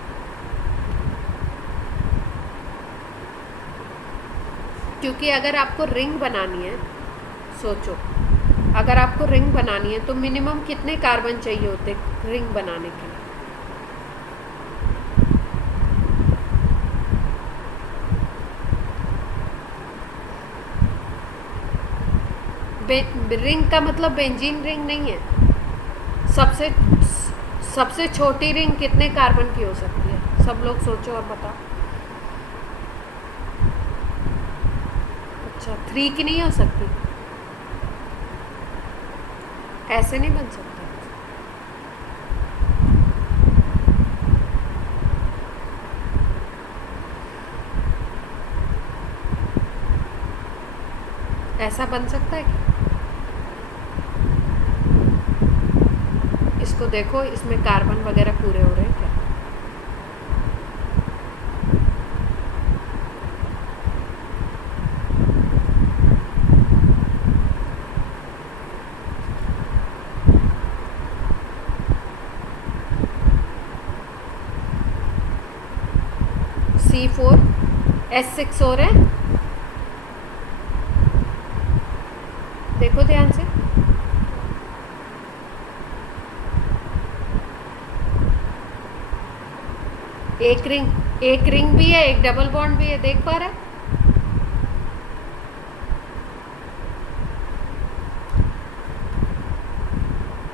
क्योंकि अगर आपको रिंग बनानी है, सोचो, अगर आपको रिंग बनानी है तो मिनिमम कितने कार्बन चाहिए होते रिंग बनाने के लिए? रिंग का मतलब बेंजीन रिंग नहीं है। सबसे छोटी रिंग कितने कार्बन की हो सकती है? सब लोग सोचो और बताओ। अच्छा, 3 की नहीं हो सकती? ऐसे नहीं बन सकता। ऐसा बन सकता है क्या? इसको देखो, इसमें कार्बन वगैरह पूरे हो रहे हैं क्या? C4H6 हो रहे हैं, देखो ध्यान से। एक रिंग भी है, एक डबल बॉन्ड भी है, देख पा रहे हैं?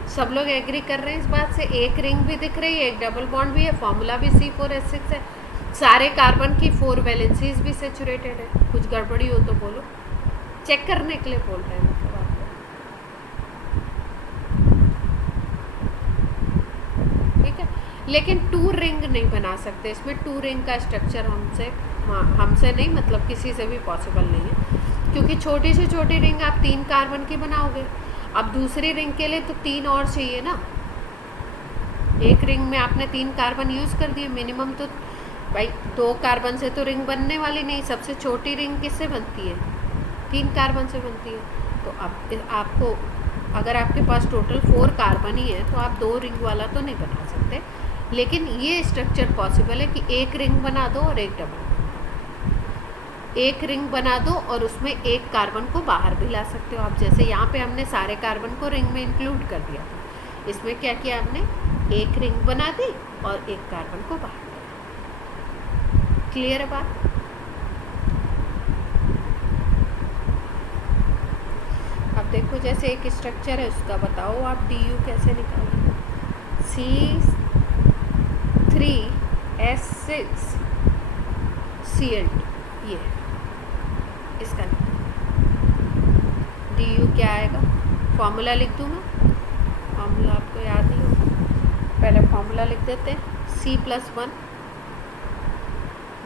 सब लोग एग्री कर रहे हैं इस बात से? एक रिंग भी दिख रही है, एक डबल बॉन्ड भी है, फॉर्मूला भी C4H6 है, सारे कार्बन की 4 वैलेंसीज भी सेचुरेटेड है। कुछ गड़बड़ी हो तो बोलो, चेक करने के लिए बोल रहे हैं मतलब आपको। ठीक है, लेकिन 2 रिंग नहीं बना सकते इसमें। 2 रिंग का स्ट्रक्चर हमसे नहीं, मतलब किसी से भी पॉसिबल नहीं है, क्योंकि छोटी से छोटी रिंग आप 3 कार्बन की बनाओगे। अब दूसरी रिंग के लिए तो 3 और चाहिए ना। एक रिंग में आपने 3 कार्बन यूज़ कर दिए मिनिमम, तो भाई 2 कार्बन से तो रिंग बनने वाली नहीं। सबसे छोटी रिंग किससे बनती है? 3 कार्बन से बनती है। तो अब आपको, अगर आपके पास टोटल 4 कार्बन ही है तो आप 2 रिंग वाला तो नहीं बना सकते, लेकिन ये स्ट्रक्चर पॉसिबल है कि एक रिंग बना दो और एक डबल, एक रिंग बना दो और उसमें एक कार्बन को बाहर भी ला सकते हो आप। जैसे यहाँ पे हमने सारे कार्बन को रिंग में इंक्लूड कर दिया था, इसमें क्या किया हमने, एक रिंग बना दी और एक कार्बन को बाहर लिया। क्लियर है बात? अब देखो, जैसे एक स्ट्रक्चर है उसका बताओ आप DU कैसे निकालोगे। C3H6Cl2, ये इसका DU क्या आएगा? फॉर्मूला लिख दूँ मैं? फॉर्मूला आपको याद नहीं होगा, पहले फॉर्मूला लिख देते हैं। C+1,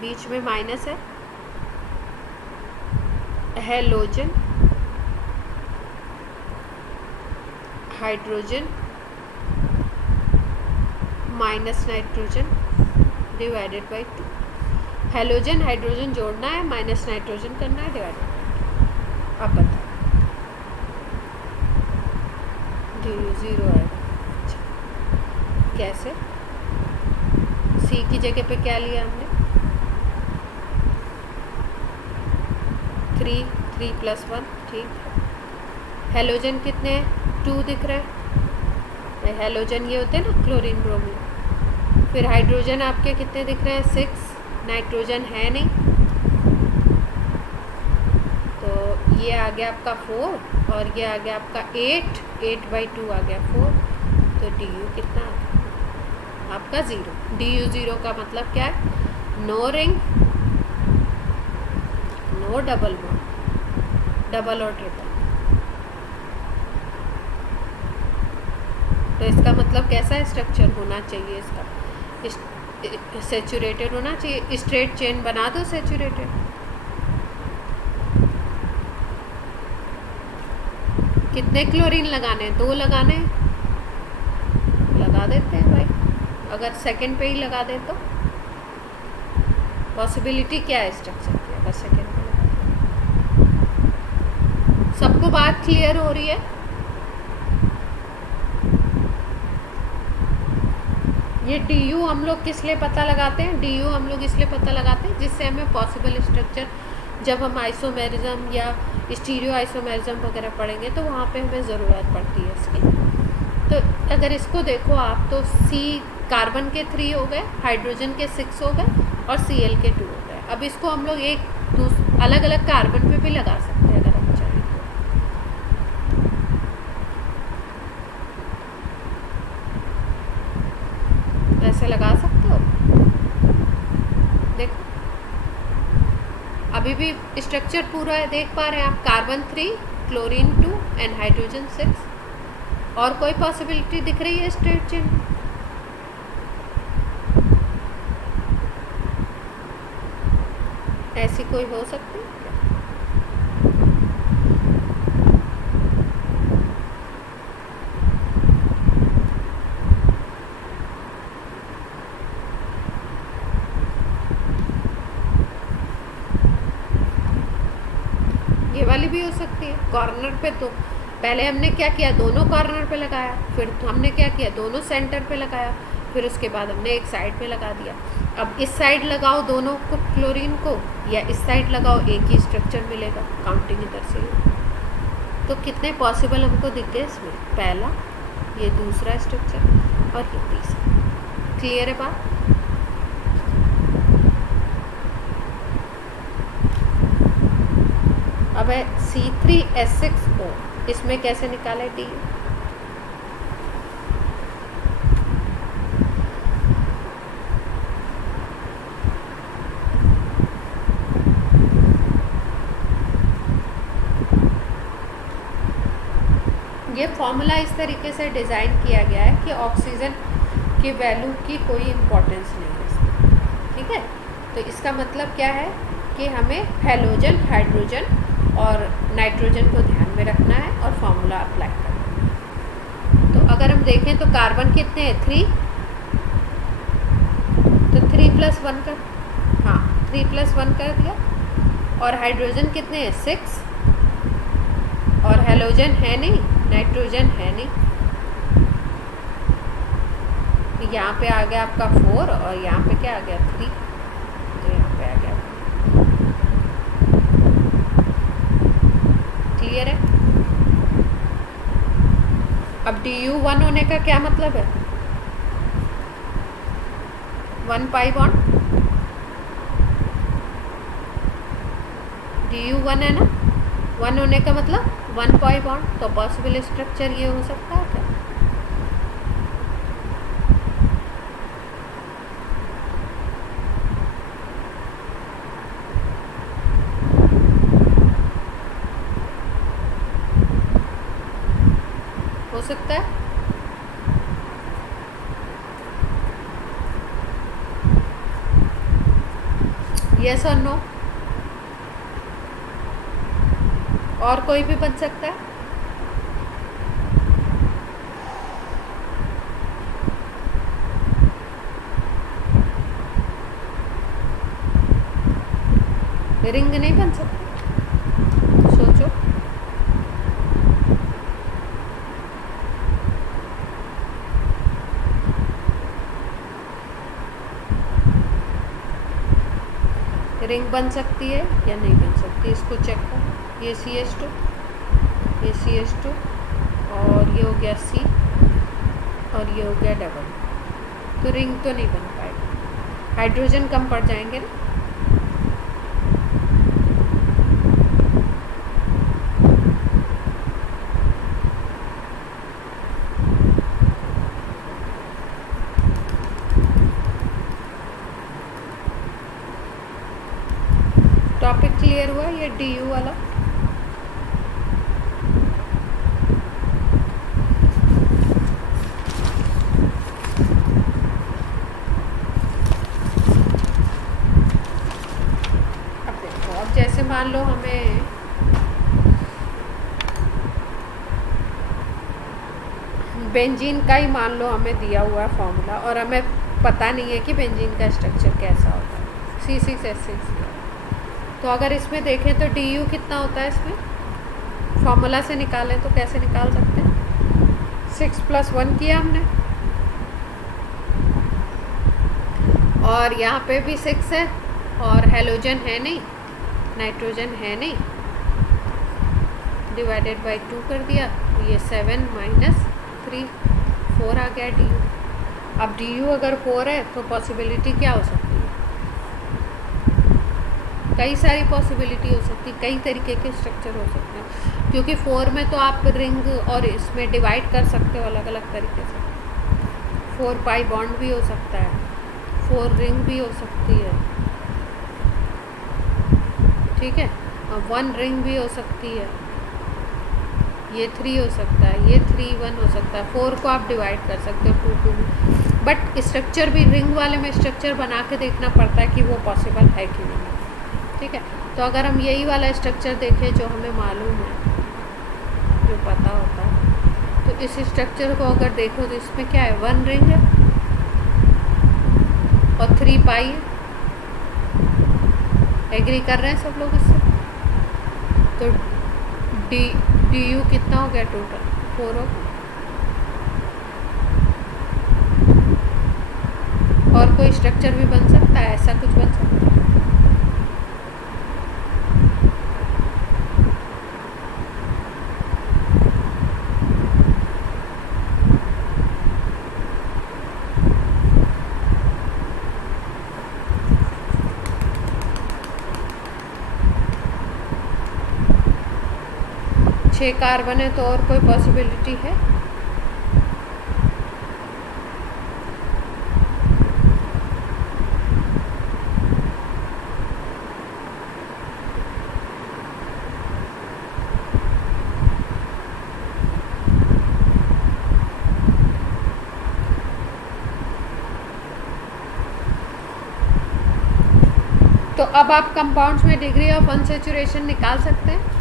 बीच में माइनस है, halogen, hydrogen minus nitrogen divided by 2। Halogen hydrogen जोड़ना है, माइनस नाइट्रोजन करना है, डिवाइडेड बाई 2। अब बताओ, DU 0 आएगा। अच्छा, कैसे? C की जगह पे क्या लिया हमने? 3 + 1, ठीक है। हेलोजन कितने हैं? 2 दिख रहे हैं। हेलोजन ये होते हैं ना, क्लोरीन ब्रोमीन। फिर हाइड्रोजन आपके कितने दिख रहे हैं? 6। नाइट्रोजन है नहीं, तो ये आ गया आपका 4 और ये आ गया आपका 8/2 आ गया 4। तो DU कितना आ गया आपका? 0। DU 0 का मतलब क्या है? No ring, no double bond, double और ट्रिपल। तो इसका मतलब कैसा स्ट्रक्चर होना चाहिए इसका? सेचुरेटेड होना चाहिए। स्ट्रेट चेन बना दो सेचुरेटेड। कितने क्लोरीन लगाने हैं? 2 लगाने हैं, लगा देते हैं भाई। अगर सेकंड पे ही लगा दे तो पॉसिबिलिटी क्या है स्ट्रक्चर की? अगर सेकंड पे लगा दे, सबको बात क्लियर हो रही है? ये DU हम लोग किस लिए पता लगाते हैं? DU हम लोग इसलिए पता लगाते हैं जिससे हमें पॉसिबल स्ट्रक्चर, जब हम आइसोमेरिज्म या स्टीरियो आइसोमेरिज्म वगैरह पढ़ेंगे तो वहाँ पे हमें ज़रूरत पड़ती है इसकी। तो अगर इसको देखो आप, तो C कार्बन के 3 हो गए, हाइड्रोजन के 6 हो गए और Cl के 2 हो गए। अब इसको हम लोग एक अलग अलग कार्बन पे भी लगा सकते हैं अगर हम चाहें तो। लगा सकते हो। देखो अभी भी स्ट्रक्चर पूरा है, देख पा रहे हैं आप, कार्बन 3, क्लोरीन 2 एंड हाइड्रोजन 6। और कोई पॉसिबिलिटी दिख रही है स्ट्रेट चेन? ऐसी कोई हो सकती है? ये वाली भी हो सकती है कॉर्नर पे। तो पहले हमने क्या किया, दोनों कॉर्नर पे लगाया, फिर हमने क्या किया, दोनों सेंटर पे लगाया, फिर उसके बाद हमने एक साइड पे लगा दिया। अब इस साइड लगाओ दोनों को क्लोरीन को, या इस साइड लगाओ, एक ही स्ट्रक्चर मिलेगा, काउंटिंग इधर से। तो कितने पॉसिबल हमको दिख गए इसमें, पहला, ये दूसरा स्ट्रक्चर और ये तीसरा। क्लियर है बात? अब है C3H6O, इसमें कैसे निकाले डी? ये फॉर्मूला इस तरीके से डिज़ाइन किया गया है कि ऑक्सीजन की वैल्यू की कोई इम्पोर्टेंस नहीं है इसमें, ठीक है। तो इसका मतलब क्या है कि हमें हैलोजन, हाइड्रोजन और नाइट्रोजन को ध्यान में रखना है और फॉर्मूला अप्लाई करना है। तो अगर हम देखें तो कार्बन कितने हैं, 3, तो 3+1 कर, हाँ 3+1 कर दिया। और हाइड्रोजन कितने हैं, 6, और हैलोजन है नहीं, नाइट्रोजन है नहीं। यहाँ पे आ गया आपका 4 और यहाँ पे क्या आ गया, 3, तो यहाँ पे आ गया। क्लियर है? अब DU1 होने का क्या मतलब है, 1 पाई बॉन्ड, DU1 है ना, 1 होने का मतलब 1 पाई बॉन्ड। तो पॉसिबल स्ट्रक्चर ये हो सकता है क्या? हो सकता है। यस और नो? और कोई भी बन सकता है? रिंग नहीं बन सकती? सोचो। रिंग बन सकती है या नहीं बन सकती, इसको चेक करो। ये CH2, ये CH2, और ये हो गया C, और ये हो गया डबल, तो रिंग तो नहीं बन पाएगी। हाइड्रोजन कम पड़ जाएंगे ना। टॉपिक क्लियर हुआ ये DU वाला? अब देखो, अब जैसे मान लो हमें बेंजीन का ही मान लो हमें दिया हुआ है फॉर्मूला, और हमें पता नहीं है कि बेंजीन का स्ट्रक्चर कैसा होता है, C6H6। तो अगर इसमें देखें तो DU कितना होता है, इसमें फॉर्मूला से निकालें तो कैसे निकाल सकते हैं, 6+1 किया हमने, और यहाँ पे भी 6 है, और हैलोजन है नहीं, नाइट्रोजन है नहीं, डिवाइडेड बाई 2 कर दिया, ये 7 - 3, 4 आ गया DU। अब DU अगर 4 है तो पॉसिबिलिटी क्या हो सकती है, कई सारी पॉसिबिलिटी हो सकती है, कई तरीके के स्ट्रक्चर हो सकते हैं, क्योंकि 4 में तो आप रिंग और इसमें डिवाइड कर सकते हो अलग अलग तरीके से। 4 पाई बॉन्ड भी हो सकता है, 4 रिंग भी हो सकती है, ठीक है, और 1 रिंग भी हो सकती है, ये 3 हो सकता है, ये 3 1 हो सकता है। 4 को आप डिवाइड कर सकते हो 2 2 में, बट स्ट्रक्चर भी रिंग वाले में स्ट्रक्चर बना के देखना पड़ता है कि वो पॉसिबल है कि नहीं, ठीक है। तो अगर हम यही वाला स्ट्रक्चर देखें जो हमें मालूम है, जो पता होता है, तो इस स्ट्रक्चर को अगर देखो तो इसमें क्या है, 1 रिंग है और 3 पाई है। एग्री कर रहे हैं सब लोग इससे? तो डी यू कितना हो गया टोटल? 4 हो गया। और कोई स्ट्रक्चर भी बन सकता है, ऐसा कुछ बन सकता है? छः कार्बन है तो और कोई पॉसिबिलिटी है? तो अब आप कंपाउंड्स में डिग्री ऑफ अनसेचुरेशन निकाल सकते हैं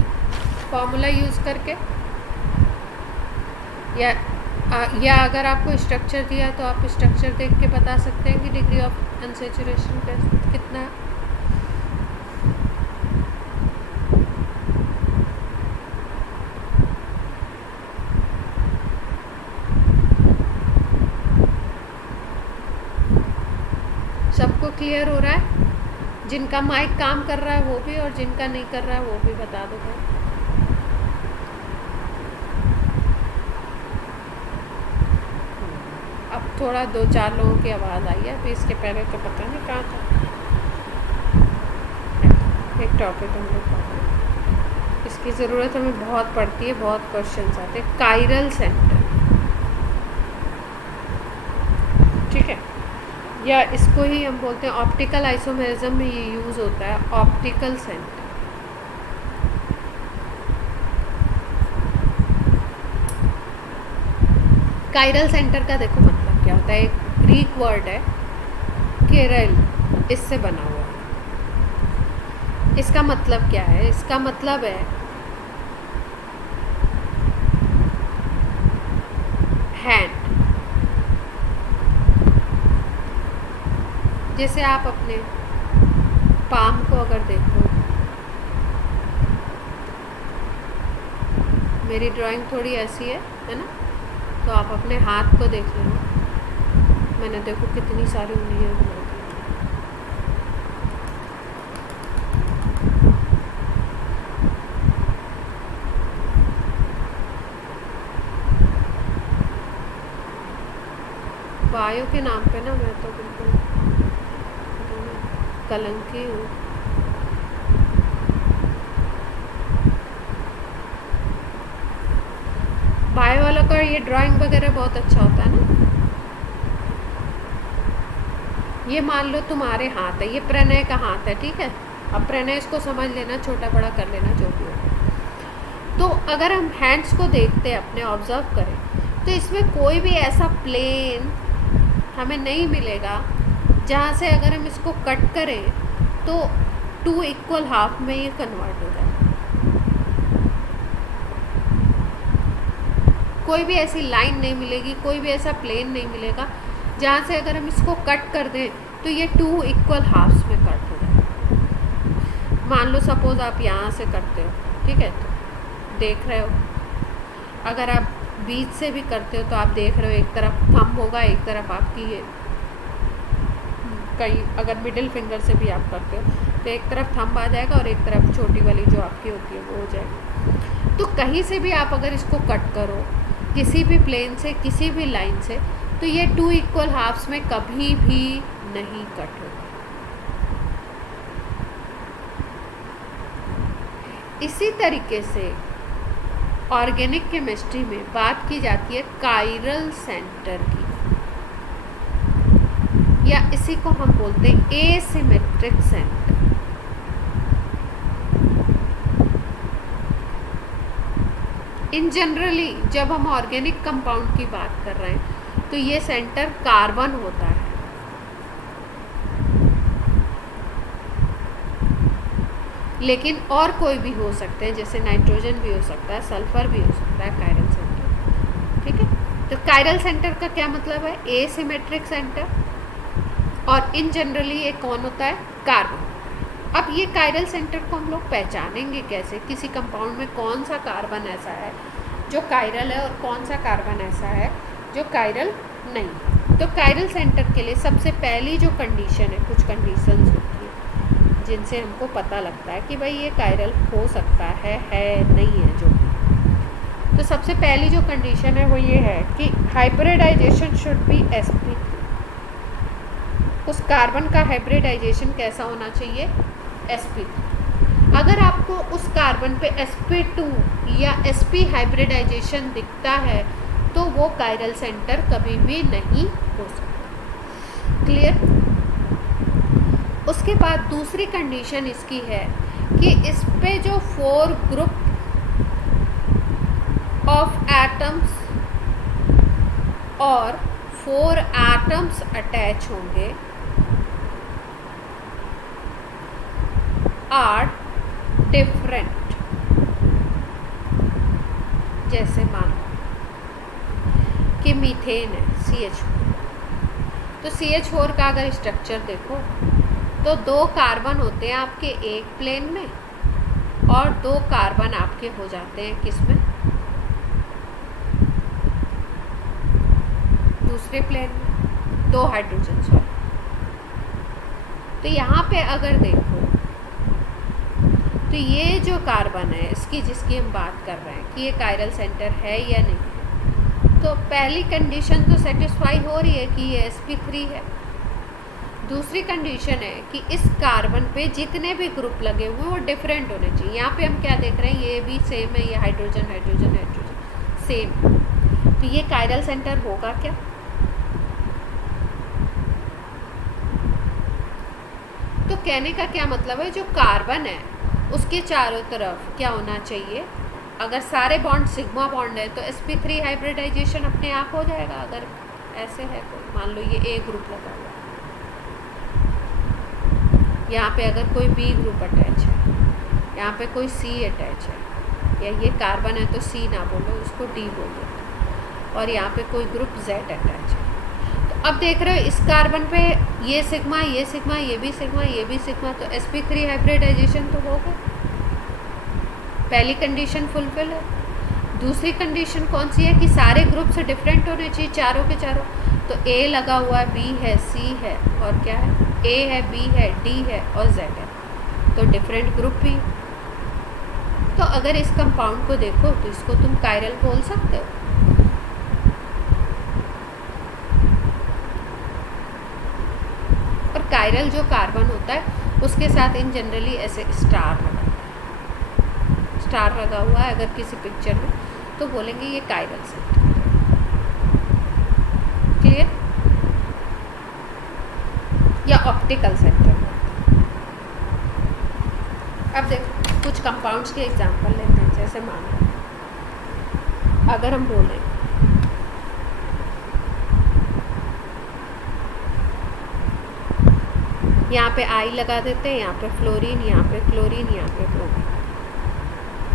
फॉर्मूला यूज़ करके, या अगर आपको स्ट्रक्चर दिया तो आप स्ट्रक्चर देख के बता सकते हैं कि डिग्री ऑफ अनसेचुरेशन कितना है। सबको क्लियर हो रहा है? जिनका माइक काम कर रहा है वो भी, और जिनका नहीं कर रहा है वो भी बता दो भाई। अब थोड़ा 2-4 लोगों की आवाज़ आई है, अभी इसके पहले तो पता नहीं कहाँ था। एक टॉपिक हम लोग पढ़ रहे हैं, इसकी ज़रूरत हमें बहुत पड़ती है, बहुत क्वेश्चंस आते हैं। कायरल सेंटर, ठीक है, या इसको ही हम बोलते हैं ऑप्टिकल आइसोमेरिज्म में ये यूज़ होता है, ऑप्टिकल सेंटर। कायरल सेंटर का देखो मतलब क्या होता है, एक ग्रीक वर्ड है केरल, इससे बना हुआ है। इसका मतलब क्या है? इसका मतलब है हैंड। जैसे आप अपने पाम को अगर देखो, मेरी ड्राइंग थोड़ी ऐसी है ना, तो आप अपने हाथ को देख लेना, मैंने देखो कितनी सारी उंगलियां बना दी। बायो के नाम पे ना मैं तो बिल्कुल कलंकी हूँ। बायो वालों का ये ड्राइंग वगैरह बहुत अच्छा होता है ना। ये मान लो तुम्हारे हाथ है, ये प्रणय का हाथ है, ठीक है। अब प्रणय इसको समझ लेना, छोटा बड़ा कर लेना जो भी हो। तो अगर हम हैंड्स को देखते अपने ऑब्जर्व करें तो इसमें कोई भी ऐसा प्लेन हमें नहीं मिलेगा जहाँ से अगर हम इसको कट करें तो 2 इक्वल हाफ में ये कन्वर्ट हो जाए। कोई भी ऐसी लाइन नहीं मिलेगी, कोई भी ऐसा प्लेन नहीं मिलेगा जहाँ से अगर हम इसको कट कर दें तो ये 2 इक्वल हाफ्स में कट हो जाए। मान लो सपोज़ आप यहाँ से करते हो, ठीक है, तो देख रहे हो, अगर आप बीच से भी करते हो तो आप देख रहे हो एक तरफ थंब होगा, एक तरफ आपकी ये कई, अगर मिडिल फिंगर से भी आप करते हो तो एक तरफ थंब आ जाएगा और एक तरफ छोटी वाली जो आपकी होती है वो हो जाएगी। तो कहीं से भी आप अगर इसको कट करो, किसी भी प्लेन से, किसी भी लाइन से, तो ये 2 इक्वल हाफ्स में कभी भी नहीं कट होगा। इसी तरीके से ऑर्गेनिक केमिस्ट्री में बात की जाती है कायरल सेंटर की। या इसी को हम बोलते हैं एसिमेट्रिक सेंटर। इन जनरली जब हम ऑर्गेनिक कंपाउंड की बात कर रहे हैं तो ये सेंटर कार्बन होता है, लेकिन और कोई भी हो सकते हैं, जैसे नाइट्रोजन भी हो सकता है, सल्फर भी हो सकता है कायरल सेंटर। ठीक है, तो कायरल सेंटर का क्या मतलब है? एसिमेट्रिक सेंटर, और इन जनरली ये कौन होता है? कार्बन। अब ये कायरल सेंटर को हम लोग पहचानेंगे कैसे? किसी कंपाउंड में कौन सा कार्बन ऐसा है जो कायरल है और कौन सा कार्बन ऐसा है जो कायरल नहीं। तो कायरल सेंटर के लिए सबसे पहली जो कंडीशन है, कुछ कंडीशंस होती है जिनसे हमको पता लगता है कि भाई ये कायरल हो सकता है नहीं है जो भी। तो सबसे पहली जो कंडीशन है वो ये है कि हाइब्रिडाइजेशन शुड बी sp3। उस कार्बन का हाइब्रिडाइजेशन कैसा होना चाहिए? sp3। अगर आपको उस कार्बन पे sp2 या sp हाइब्रिडाइजेशन दिखता है तो वो कायरल सेंटर कभी भी नहीं हो सकता। क्लियर? उसके बाद दूसरी कंडीशन इसकी है कि इस पे जो 4 ग्रुप ऑफ एटम्स और 4 एटम्स अटैच होंगे आर डिफरेंट। जैसे मान लो कि मीथेन है CH4, तो CH4 का अगर स्ट्रक्चर देखो तो 2 कार्बन होते हैं आपके एक प्लेन में और 2 कार्बन आपके हो जाते हैं किस में? दूसरे प्लेन में, 2 हाइड्रोजन। सॉरी, तो यहाँ पे अगर देखो तो ये जो कार्बन है इसकी, जिसकी हम बात कर रहे हैं कि ये कायरल सेंटर है या नहीं है, तो पहली कंडीशन तो सेटिस्फाई हो रही है कि ये sp3 है। दूसरी कंडीशन है कि इस कार्बन पे जितने भी ग्रुप लगे हुए हैं वो डिफरेंट होने चाहिए। यहाँ पे हम क्या देख रहे हैं? ये भी सेम है, ये हाइड्रोजन हाइड्रोजन हाइड्रोजन सेम। तो ये कायरल सेंटर होगा क्या? तो कहने का क्या मतलब है, जो कार्बन है उसके चारों तरफ क्या होना चाहिए? अगर सारे बॉन्ड सिग्मा बॉन्ड है तो sp3 हाइब्रिडाइजेशन अपने आप हो जाएगा। अगर ऐसे है कोई, मान लो ये A ग्रुप लगा हुआ है, यहाँ पे अगर कोई B ग्रुप अटैच है, यहाँ पे कोई C अटैच है, या ये कार्बन है तो C ना बोलो, उसको D बोलो, और यहाँ पे कोई ग्रुप Z अटैच है। तो अब देख रहे हो इस कार्बन पे ये सिग्मा, ये सिग्मा, ये भी सिग्मा, ये भी सिग्मा, तो sp3 हाइब्रिडाइजेशन तो होगा। पहली कंडीशन फुलफिल है। दूसरी कंडीशन कौन सी है? कि सारे ग्रुप से डिफरेंट होने चाहिए, चारों के चारों। तो A लगा हुआ है, B है, C है, और क्या है? A है, B है, D है और Z है, तो डिफरेंट ग्रुप भी। तो अगर इस कंपाउंड को देखो तो इसको तुम कायरल बोल सकते हो। और कायरल जो कार्बन होता है उसके साथ इन जनरली ऐसे स्टार लगा हुआ है अगर किसी पिक्चर में, तो बोलेंगे ये कायरल सेंटर। क्लियर? या ऑप्टिकल सेंटर। अब देखो कुछ कंपाउंड्स के एग्जांपल लेते हैं। जैसे मान लो अगर हम बोलें यहाँ पे I लगा देते हैं, यहाँ पे फ्लोरीन, यहाँ पे क्लोरीन, यहाँ पे ब्रोमीन।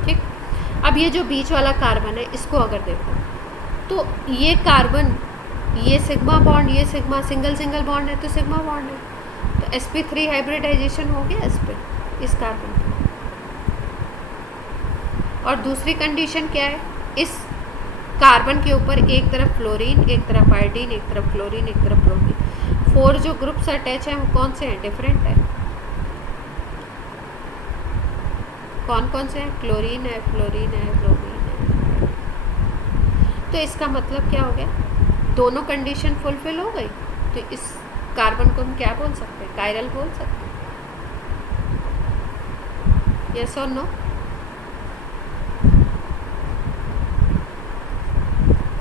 ठीक, अब ये जो बीच वाला कार्बन है इसको अगर देखो तो ये कार्बन, ये सिग्मा बॉन्ड, ये सिग्मा, सिंगल सिंगल बॉन्ड है तो सिग्मा बॉन्ड है, तो sp3 हाइब्रिडाइजेशन हो गया इस पे, इस कार्बन पे। और दूसरी कंडीशन क्या है? इस कार्बन के ऊपर एक तरफ फ्लोरीन, एक तरफ आयोडीन, एक तरफ क्लोरीन, एक तरफ ब्रोमीन, 4 जो ग्रुप्स अटैच हैं वो कौन से हैं? डिफरेंट है। कौन कौन से हैं? क्लोरीन है, फ्लोरीन है, ब्रोमीन है। तो इसका मतलब क्या हो गया? दोनों कंडीशन फुलफिल हो गई, तो इस कार्बन को हम क्या बोल सकते हैं? कायरल बोल सकते हैं। यस और नो?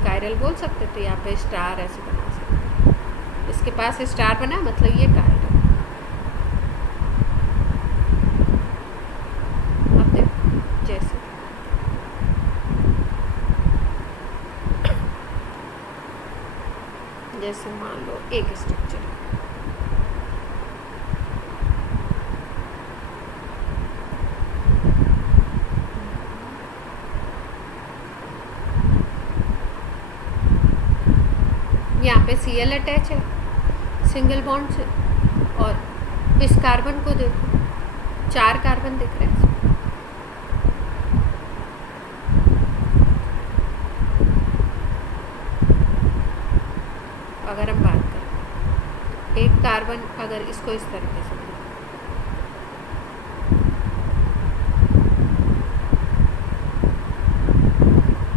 कायरल बोल सकते, तो यहाँ पे स्टार ऐसे बना सकते हैं। इसके पास स्टार बना मतलब ये कायरल। अब देखो जैसे जैसे मान लो एक स्ट्रक्चर है, यहाँ पे Cl अटैच है सिंगल बॉन्ड से, और इस कार्बन को देखो 4 कार्बन दिख रहे हैं इसमें। अगर हम बात करें एक कार्बन, अगर इसको इस तरीके से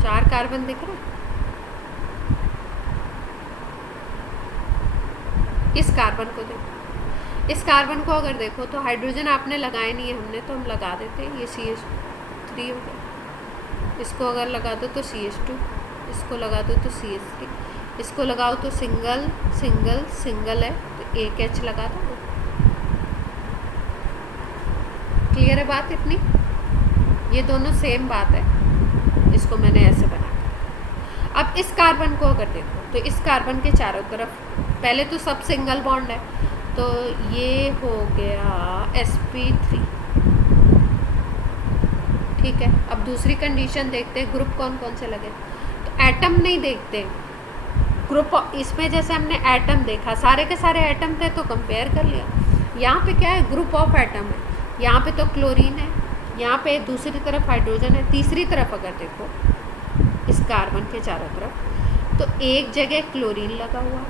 4 कार्बन दिख रहे हैं। इस कार्बन को देखो, इस कार्बन को अगर देखो तो हाइड्रोजन आपने लगाए नहीं है हमने, तो हम लगा देते हैं। ये CH3 हो गया, इसको अगर लगा दो तो CH2, इसको लगा दो तो CH3, इसको लगाओ तो सिंगल सिंगल सिंगल है तो एक H लगा दो। क्लियर है बात इतनी? ये दोनों सेम बात है, इसको मैंने ऐसे बना। अब इस कार्बन को अगर देखो तो इस कार्बन के चारों तरफ पहले तो सब सिंगल बॉन्ड है, तो ये हो गया sp3, ठीक है। अब दूसरी कंडीशन देखते हैं, ग्रुप कौन कौन से लगे। तो एटम नहीं देखते, ग्रुप। इसमें जैसे हमने एटम देखा, सारे के सारे एटम थे तो कंपेयर कर लिया। यहाँ पे क्या है, ग्रुप ऑफ एटम है। यहाँ पे तो क्लोरीन है, यहाँ पे दूसरी तरफ हाइड्रोजन है, तीसरी तरफ अगर देखो इस कार्बन के चारों तरफ तो एक जगह क्लोरीन लगा हुआ,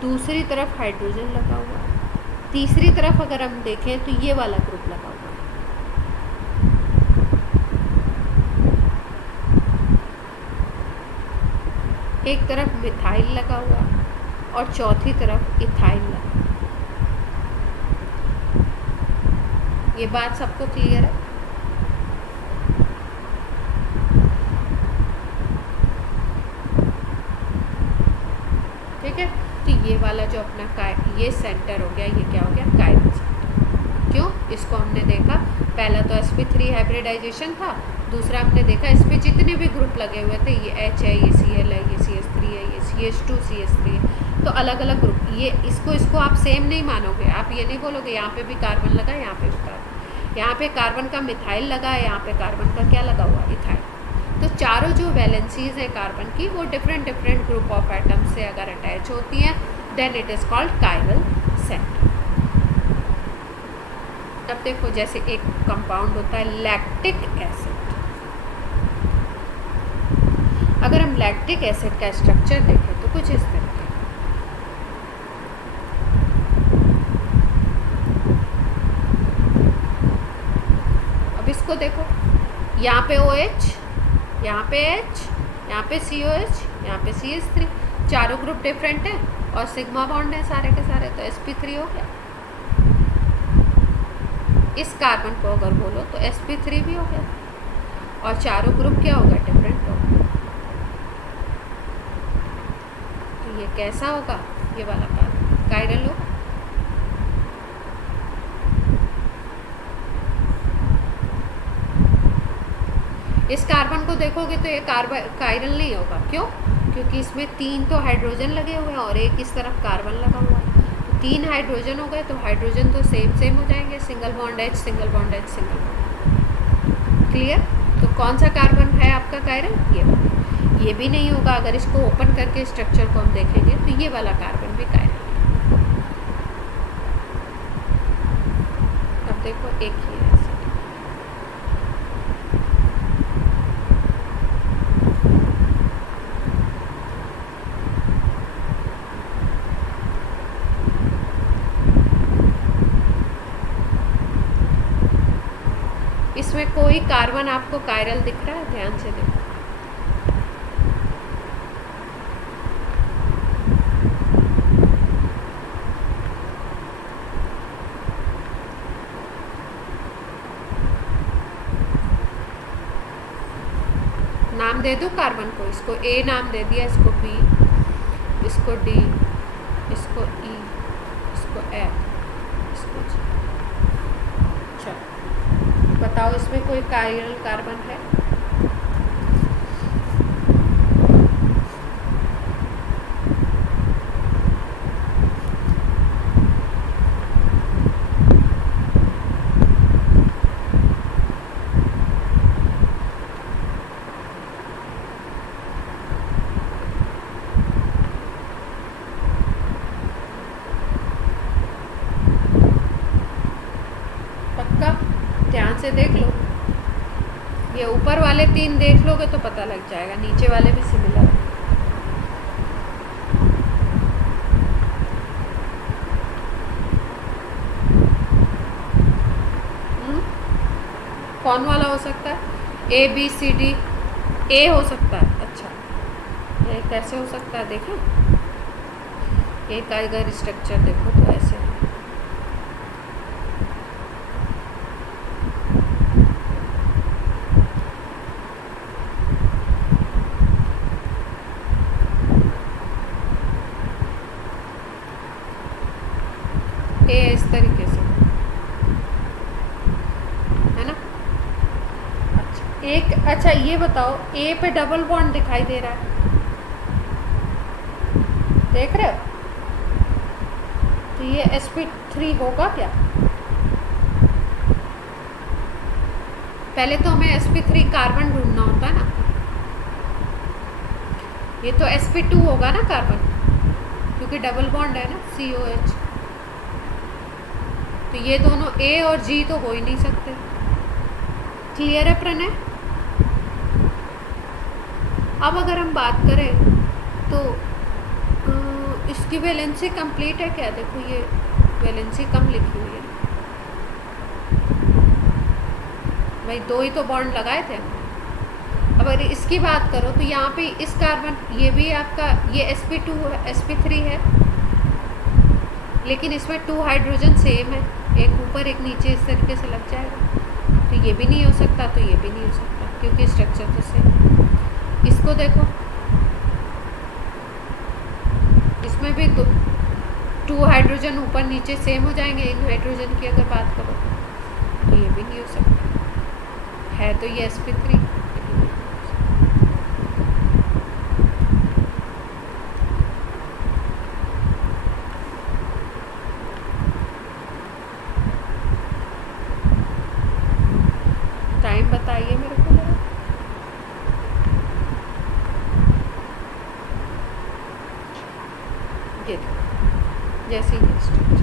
दूसरी तरफ हाइड्रोजन लगा हुआ, तीसरी तरफ अगर हम देखें तो ये वाला ग्रुप लगा हुआ है। एक तरफ मिथाइल लगा हुआ और चौथी तरफ इथाइल लगा। ये बात सबको क्लियर है? ठीक है। तो ये वाला जो अपना ये सेंटर हो गया, ये क्या हो गया, कायरल सेंटर। क्यों? इसको हमने देखा, पहला तो sp3 हाइब्रिडाइजेशन था, दूसरा हमने देखा इस पे जितने भी ग्रुप लगे हुए थे, ये H है, ये Cl है, ये CH3 है, ये CH2 CH3 है, तो अलग अलग ग्रुप। ये इसको आप सेम नहीं मानोगे, आप ये नहीं बोलोगे यहाँ पे भी कार्बन लगा, यहाँ पे भी कार्बन, यहाँ पे कार्बन का मिथाइल लगा है, यहाँ पे कार्बन का क्या लगा हुआ, इथाइल। तो चारों जो वैलेंसीज हैं कार्बन की, वो different different group of atom से अगर अटैच होती हैं, then it is called chiral centre. अब देखो जैसे एक कंपाउंड होता है लैक्टिक एसिड। अगर हम लैक्टिक एसिड का स्ट्रक्चर देखें तो कुछ इस तरह का। अब इसको देखो, यहाँ पे OH, यहाँ पे H, यहाँ पे COH, यहाँ पे CH3, चारों ग्रुप डिफरेंट है और सिग्मा बॉन्ड है सारे के सारे, तो sp3 हो गया। इस कार्बन को अगर बोलो तो sp3 भी हो गया, और चारों ग्रुप क्या होगा, डिफरेंट होगा। तो ये कैसा होगा, ये वाला कार्बन कायरल होगा। इस कार्बन को देखोगे तो ये कायरल नहीं होगा। क्यों? क्योंकि इसमें 3 तो हाइड्रोजन लगे हुए हैं और एक इस तरफ कार्बन लगा हुआ है, तो 3 हाइड्रोजन हो गए, तो हाइड्रोजन तो सेम हो जाएंगे, single bond H, single bond H, single bond. Clear? तो कौन सा कार्बन है आपका कायरल? ये वाला। ये भी नहीं होगा, अगर इसको ओपन करके स्ट्रक्चर को हम देखेंगे तो ये वाला कार्बन भी कायरल है। अब देखो एक ही है, इसमें कोई कार्बन आपको कायरल दिख रहा है? ध्यान से देखो। नाम दे दूं कार्बन को, इसको A नाम दे दिया, इसको B, इसको D, इसको ई, इसको एफ, इसको जी। चलो बताओ इसमें कोई कायरल कार्बन है? पक्का? ध्यान से देख लो, ये ऊपर वाले 3 देख लोगे तो पता लग जाएगा, नीचे वाले भी सिमिलर है। कौन वाला हो सकता है? ए बी सी डी, ए हो सकता है। अच्छा, ये कैसे हो सकता है देखें, ए का अगर स्ट्रक्चर देखो तो ऐसे है। ए इस तरीके से है ना। अच्छा एक, अच्छा ये बताओ, ए पे डबल बॉन्ड दिखाई दे रहा है, देख रहे हो? तो ये sp3 होगा क्या? पहले तो हमें sp3 कार्बन ढूंढना होता है ना। ये तो sp2 होगा ना कार्बन, क्योंकि डबल बॉन्ड है ना COH। तो ये दोनों A और G तो हो ही नहीं सकते। क्लियर है प्रणय? अब अगर हम बात करें तो इसकी वैलेंसी कंप्लीट है क्या? देखो ये वैलेंसी कम लिखी हुई है भाई, 2 ही तो बॉन्ड लगाए थे। अब अगर इसकी बात करो तो यहाँ पे इस कार्बन, ये भी आपका, ये sp2 है, sp3 है, लेकिन इसमें 2 हाइड्रोजन सेम है, एक ऊपर एक नीचे, इस तरीके से लग जाएगा। तो ये भी नहीं हो सकता, तो ये भी नहीं हो सकता, क्योंकि स्ट्रक्चर तो सेम। इसको देखो, इसमें भी 2 हाइड्रोजन ऊपर नीचे सेम हो जाएंगे। इन हाइड्रोजन की अगर बात करो तो ये भी नहीं हो सकता, है तो ये sp3। टाइम बताइए मेरे को जरा। ये जैसे ही स्ट्रक्चर,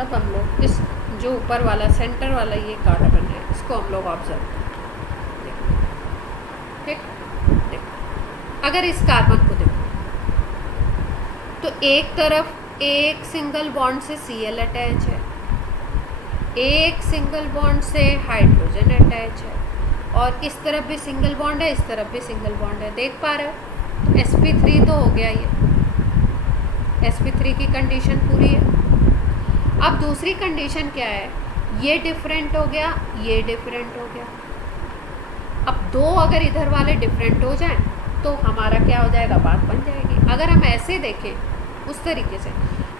अब हम लोग इस जो ऊपर वाला सेंटर वाला ये कार्बन है, इसको हम लोग ऑब्जर्व करें। ठीक, देखो अगर इस कार्बन को देखो तो एक तरफ एक सिंगल बॉन्ड से Cl अटैच है, एक सिंगल बॉन्ड से हाइड्रोजन अटैच है, और इस तरफ भी सिंगल बॉन्ड है, इस तरफ भी सिंगल बॉन्ड है। देख पा रहे हो? sp3 तो हो गया, ये sp3 की कंडीशन पूरी है। अब दूसरी कंडीशन क्या है? ये डिफरेंट हो गया, ये डिफरेंट हो गया। अब 2 अगर इधर वाले डिफरेंट हो जाएं तो हमारा क्या हो जाएगा? बात बन जाएगी। अगर हम ऐसे देखें उस तरीके से,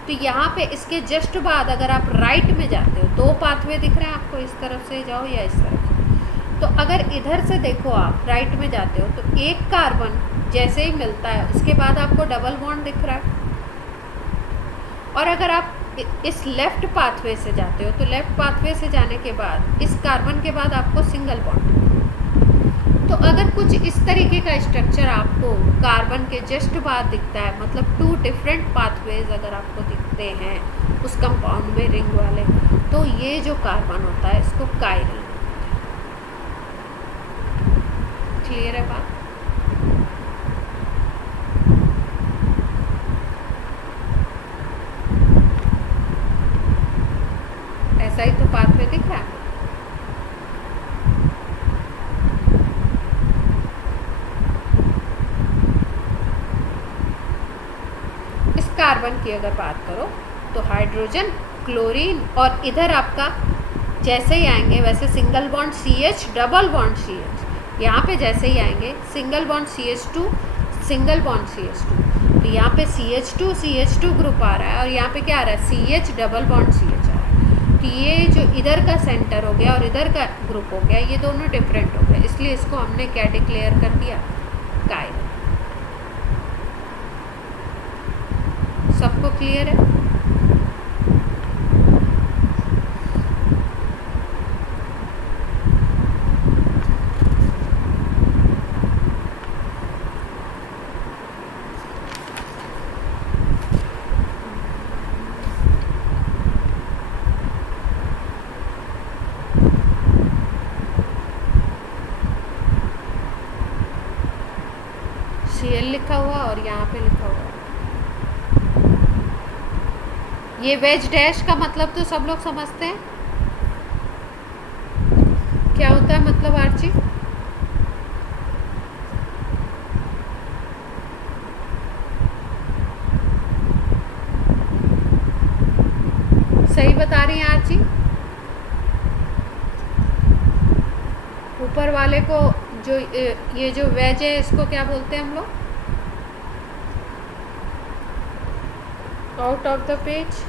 तो यहाँ पे इसके जस्ट बाद अगर आप राइट में जाते हो, 2 पाथवे दिख रहे हैं आपको, इस तरफ से जाओ या इस तरफ से। तो अगर इधर से देखो, आप राइट में जाते हो तो एक कार्बन जैसे ही मिलता है उसके बाद आपको डबल बॉन्ड दिख रहा है, और अगर आप इस लेफ्ट पाथवे से जाते हो तो लेफ्ट पाथवे से जाने के बाद इस कार्बन के बाद आपको सिंगल बॉन्ड। तो अगर कुछ इस तरीके का स्ट्रक्चर आपको कार्बन के जस्ट बाद दिखता है, मतलब 2 डिफरेंट पाथवेज अगर आपको दिखते हैं उस कंपाउंड में रिंग वाले, तो ये जो कार्बन होता है इसको कायरल। क्लियर है बात? ऐसा ही तो पाथवे दिख रहा है। इस कार्बन की अगर बात करो तो हाइड्रोजन, क्लोरीन, और इधर आपका जैसे ही आएंगे वैसे single bond CH, double bond CH, यहाँ पे जैसे ही आएंगे single bond CH2, single bond CH2, तो यहाँ पे CH2 CH2 ग्रुप आ रहा है और यहाँ पे क्या आ रहा है CH डबल बॉन्ड CH आ रहा है। तो ये जो इधर का सेंटर हो गया और इधर का ग्रुप हो गया, ये दोनों डिफरेंट हो गए, इसलिए इसको हमने क्या डिक्लेयर कर दिया, कायरल। सबको क्लियर है? Cl लिखा हुआ और यहाँ पे लिखा हुआ है। ये वेज डैश का मतलब तो सब लोग समझते हैं, क्या होता है मतलब आर्ची? सही बता रही हैं आर्ची? ऊपर वाले को जो ये जो वेज है इसको क्या बोलते हैं हम लोग? आउट ऑफ द पेज,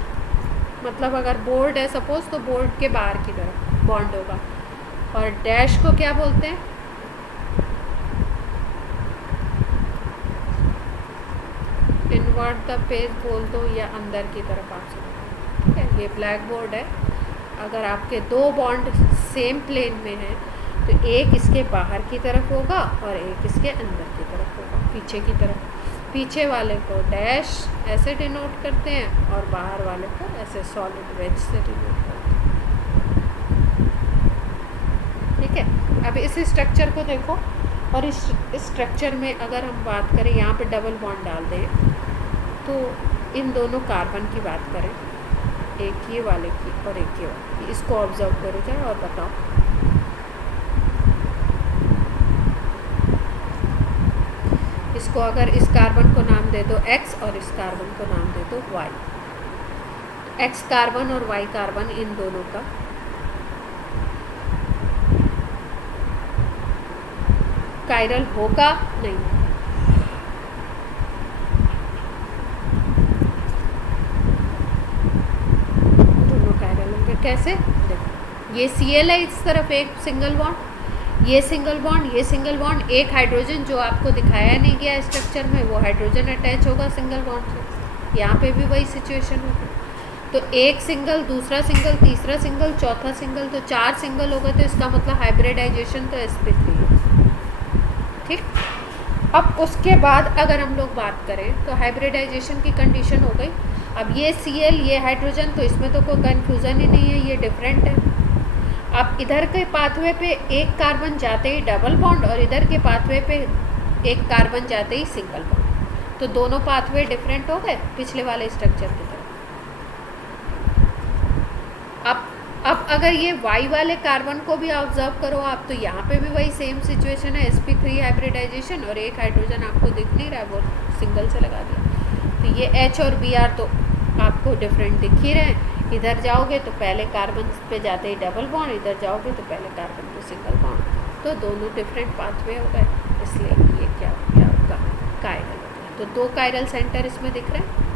मतलब अगर बोर्ड है सपोज तो बोर्ड के बाहर की तरफ बॉन्ड होगा। और डैश को क्या बोलते हैं? इनवर्ट द पेज बोल दो या अंदर की तरफ आप समझो। ठीक है, ये ब्लैक बोर्ड है। अगर आपके दो बॉन्ड सेम प्लेन में हैं तो एक इसके बाहर की तरफ होगा और एक इसके अंदर की तरफ होगा, पीछे की तरफ। पीछे वाले को डैश ऐसे डिनोट करते हैं और बाहर वाले को ऐसे सॉलिड वेज से डिनोट करते हैं। ठीक है, अब इस स्ट्रक्चर को देखो और इस स्ट्रक्चर में अगर हम बात करें, यहाँ पे डबल बॉन्ड डाल दें तो इन दोनों कार्बन की बात करें, एक ये वाले की और एक ये वाले की, इसको ऑब्जर्व करो जरा और बताओ। इसको अगर इस कार्बन को नाम दे दो X और इस कार्बन को नाम दे दो Y, X कार्बन और Y कार्बन इन दोनों का कायरल होगा नहीं? दोनों कायरल होंगे। कैसे? देखो, ये Cl है, इस तरफ एक सिंगल बॉन्ड, ये सिंगल बॉन्ड, ये सिंगल बॉन्ड, एक हाइड्रोजन जो आपको दिखाया नहीं गया स्ट्रक्चर में वो हाइड्रोजन अटैच होगा सिंगल बॉन्ड से। यहाँ पे भी वही सिचुएशन होगी। तो एक सिंगल, दूसरा सिंगल, तीसरा सिंगल, चौथा सिंगल, तो 4 सिंगल हो गए, तो इसका मतलब हाइब्रिडाइजेशन तो sp3 है। ठीक, अब उसके बाद अगर हम लोग बात करें तो हाइब्रिडाइजेशन की कंडीशन हो गई। अब ये Cl, ये हाइड्रोजन, तो इसमें तो कोई कन्फ्यूज़न ही नहीं है, ये डिफरेंट है। अब इधर के पाथवे पे एक कार्बन जाते ही डबल बॉन्ड और इधर के पाथवे पे एक कार्बन जाते ही सिंगल बॉन्ड, तो दोनों पाथवे डिफरेंट हो गए पिछले वाले स्ट्रक्चर की तरह। अब अगर ये Y वाले कार्बन को भी ऑब्जर्व करो आप, तो यहाँ पे भी वही सेम सिचुएशन है, sp3 हाइब्रिडाइजेशन, और एक हाइड्रोजन आपको दिख नहीं रहा है, वो सिंगल से लगा दिया। तो ये H और Br तो आपको डिफरेंट दिख ही रहे हैं। इधर जाओगे तो पहले कार्बन पे जाते ही डबल बॉन्ड, इधर जाओगे तो पहले कार्बन पे सिंगल बॉन्ड, तो दोनों डिफरेंट पाथवे हो गए, इसलिए ये क्या होगा, कायरल हो गया। तो 2 कायरल सेंटर इसमें दिख रहे हैं।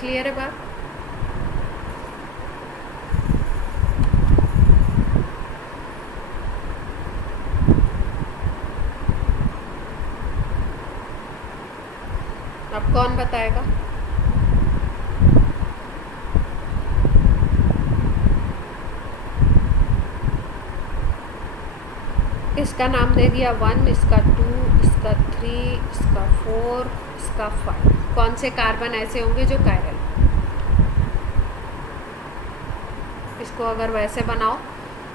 क्लियर है बात? अब कौन बताएगा? इसका नाम दे दिया 1, इसका 2, इसका 3, इसका 4, इसका 5। कौन से कार्बन ऐसे होंगे जो कायरल? इसको अगर वैसे बनाओ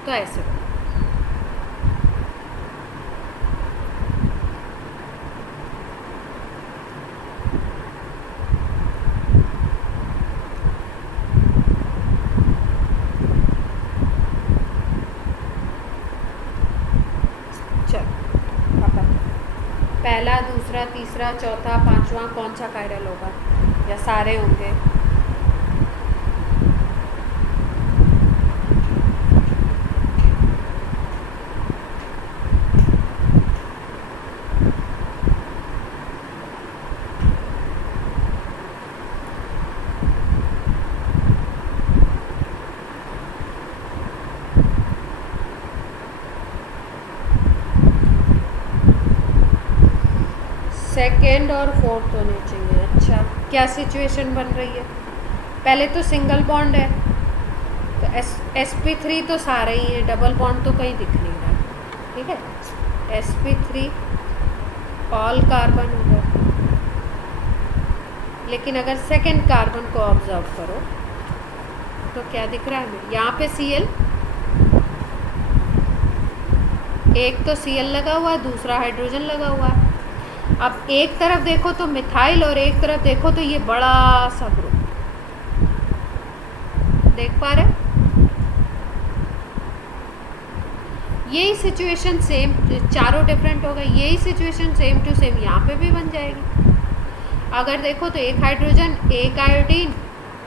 तो ऐसे बनाओ। पहला, दूसरा, तीसरा, चौथा, 5वां, वहाँ कौन सा कायरल होगा, या सारे होंगे? सेकेंड और फोर्थ होने चाहिए। अच्छा, क्या सिचुएशन बन रही है? पहले तो सिंगल बॉन्ड है, तो sp3 तो सारे ही हैं, डबल बॉन्ड तो कहीं दिख नहीं रहा। ठीक है, sp3 ऑल कार्बन होगा। लेकिन अगर सेकेंड कार्बन को ऑब्जर्व करो तो क्या दिख रहा है हमें? यहाँ पे Cl, एक तो Cl लगा हुआ है, दूसरा हाइड्रोजन लगा हुआ है। अब एक तरफ देखो तो मिथाइल और एक तरफ देखो तो ये बड़ा सा ग्रुप देख पा रहे? यही सिचुएशन सेम, चारों डिफरेंट हो गए, यही सिचुएशन सेम टू सेम यहाँ पे भी बन जाएगी। अगर देखो तो एक हाइड्रोजन, एक आयोडीन,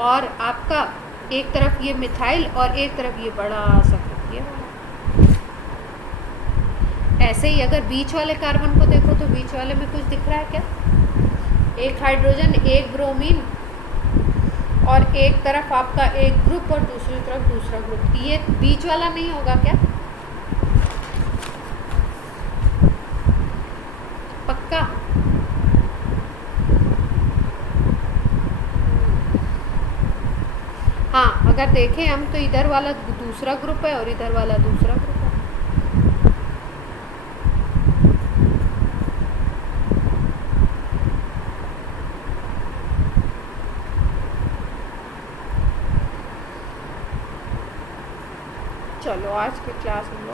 और आपका एक तरफ ये मिथाइल और एक तरफ ये बड़ा सा ग्रुप, ये वाला। ऐसे ही अगर बीच वाले कार्बन को देखो तो बीच वाले में कुछ दिख रहा है क्या? एक हाइड्रोजन, एक ब्रोमीन, और एक तरफ आपका एक ग्रुप और दूसरी तरफ दूसरा ग्रुप, ये बीच वाला नहीं होगा क्या? पक्का? हाँ, अगर देखें हम तो इधर वाला दूसरा ग्रुप है और इधर वाला दूसरा ग्रुप है। चलो आज की क्लास हम लोग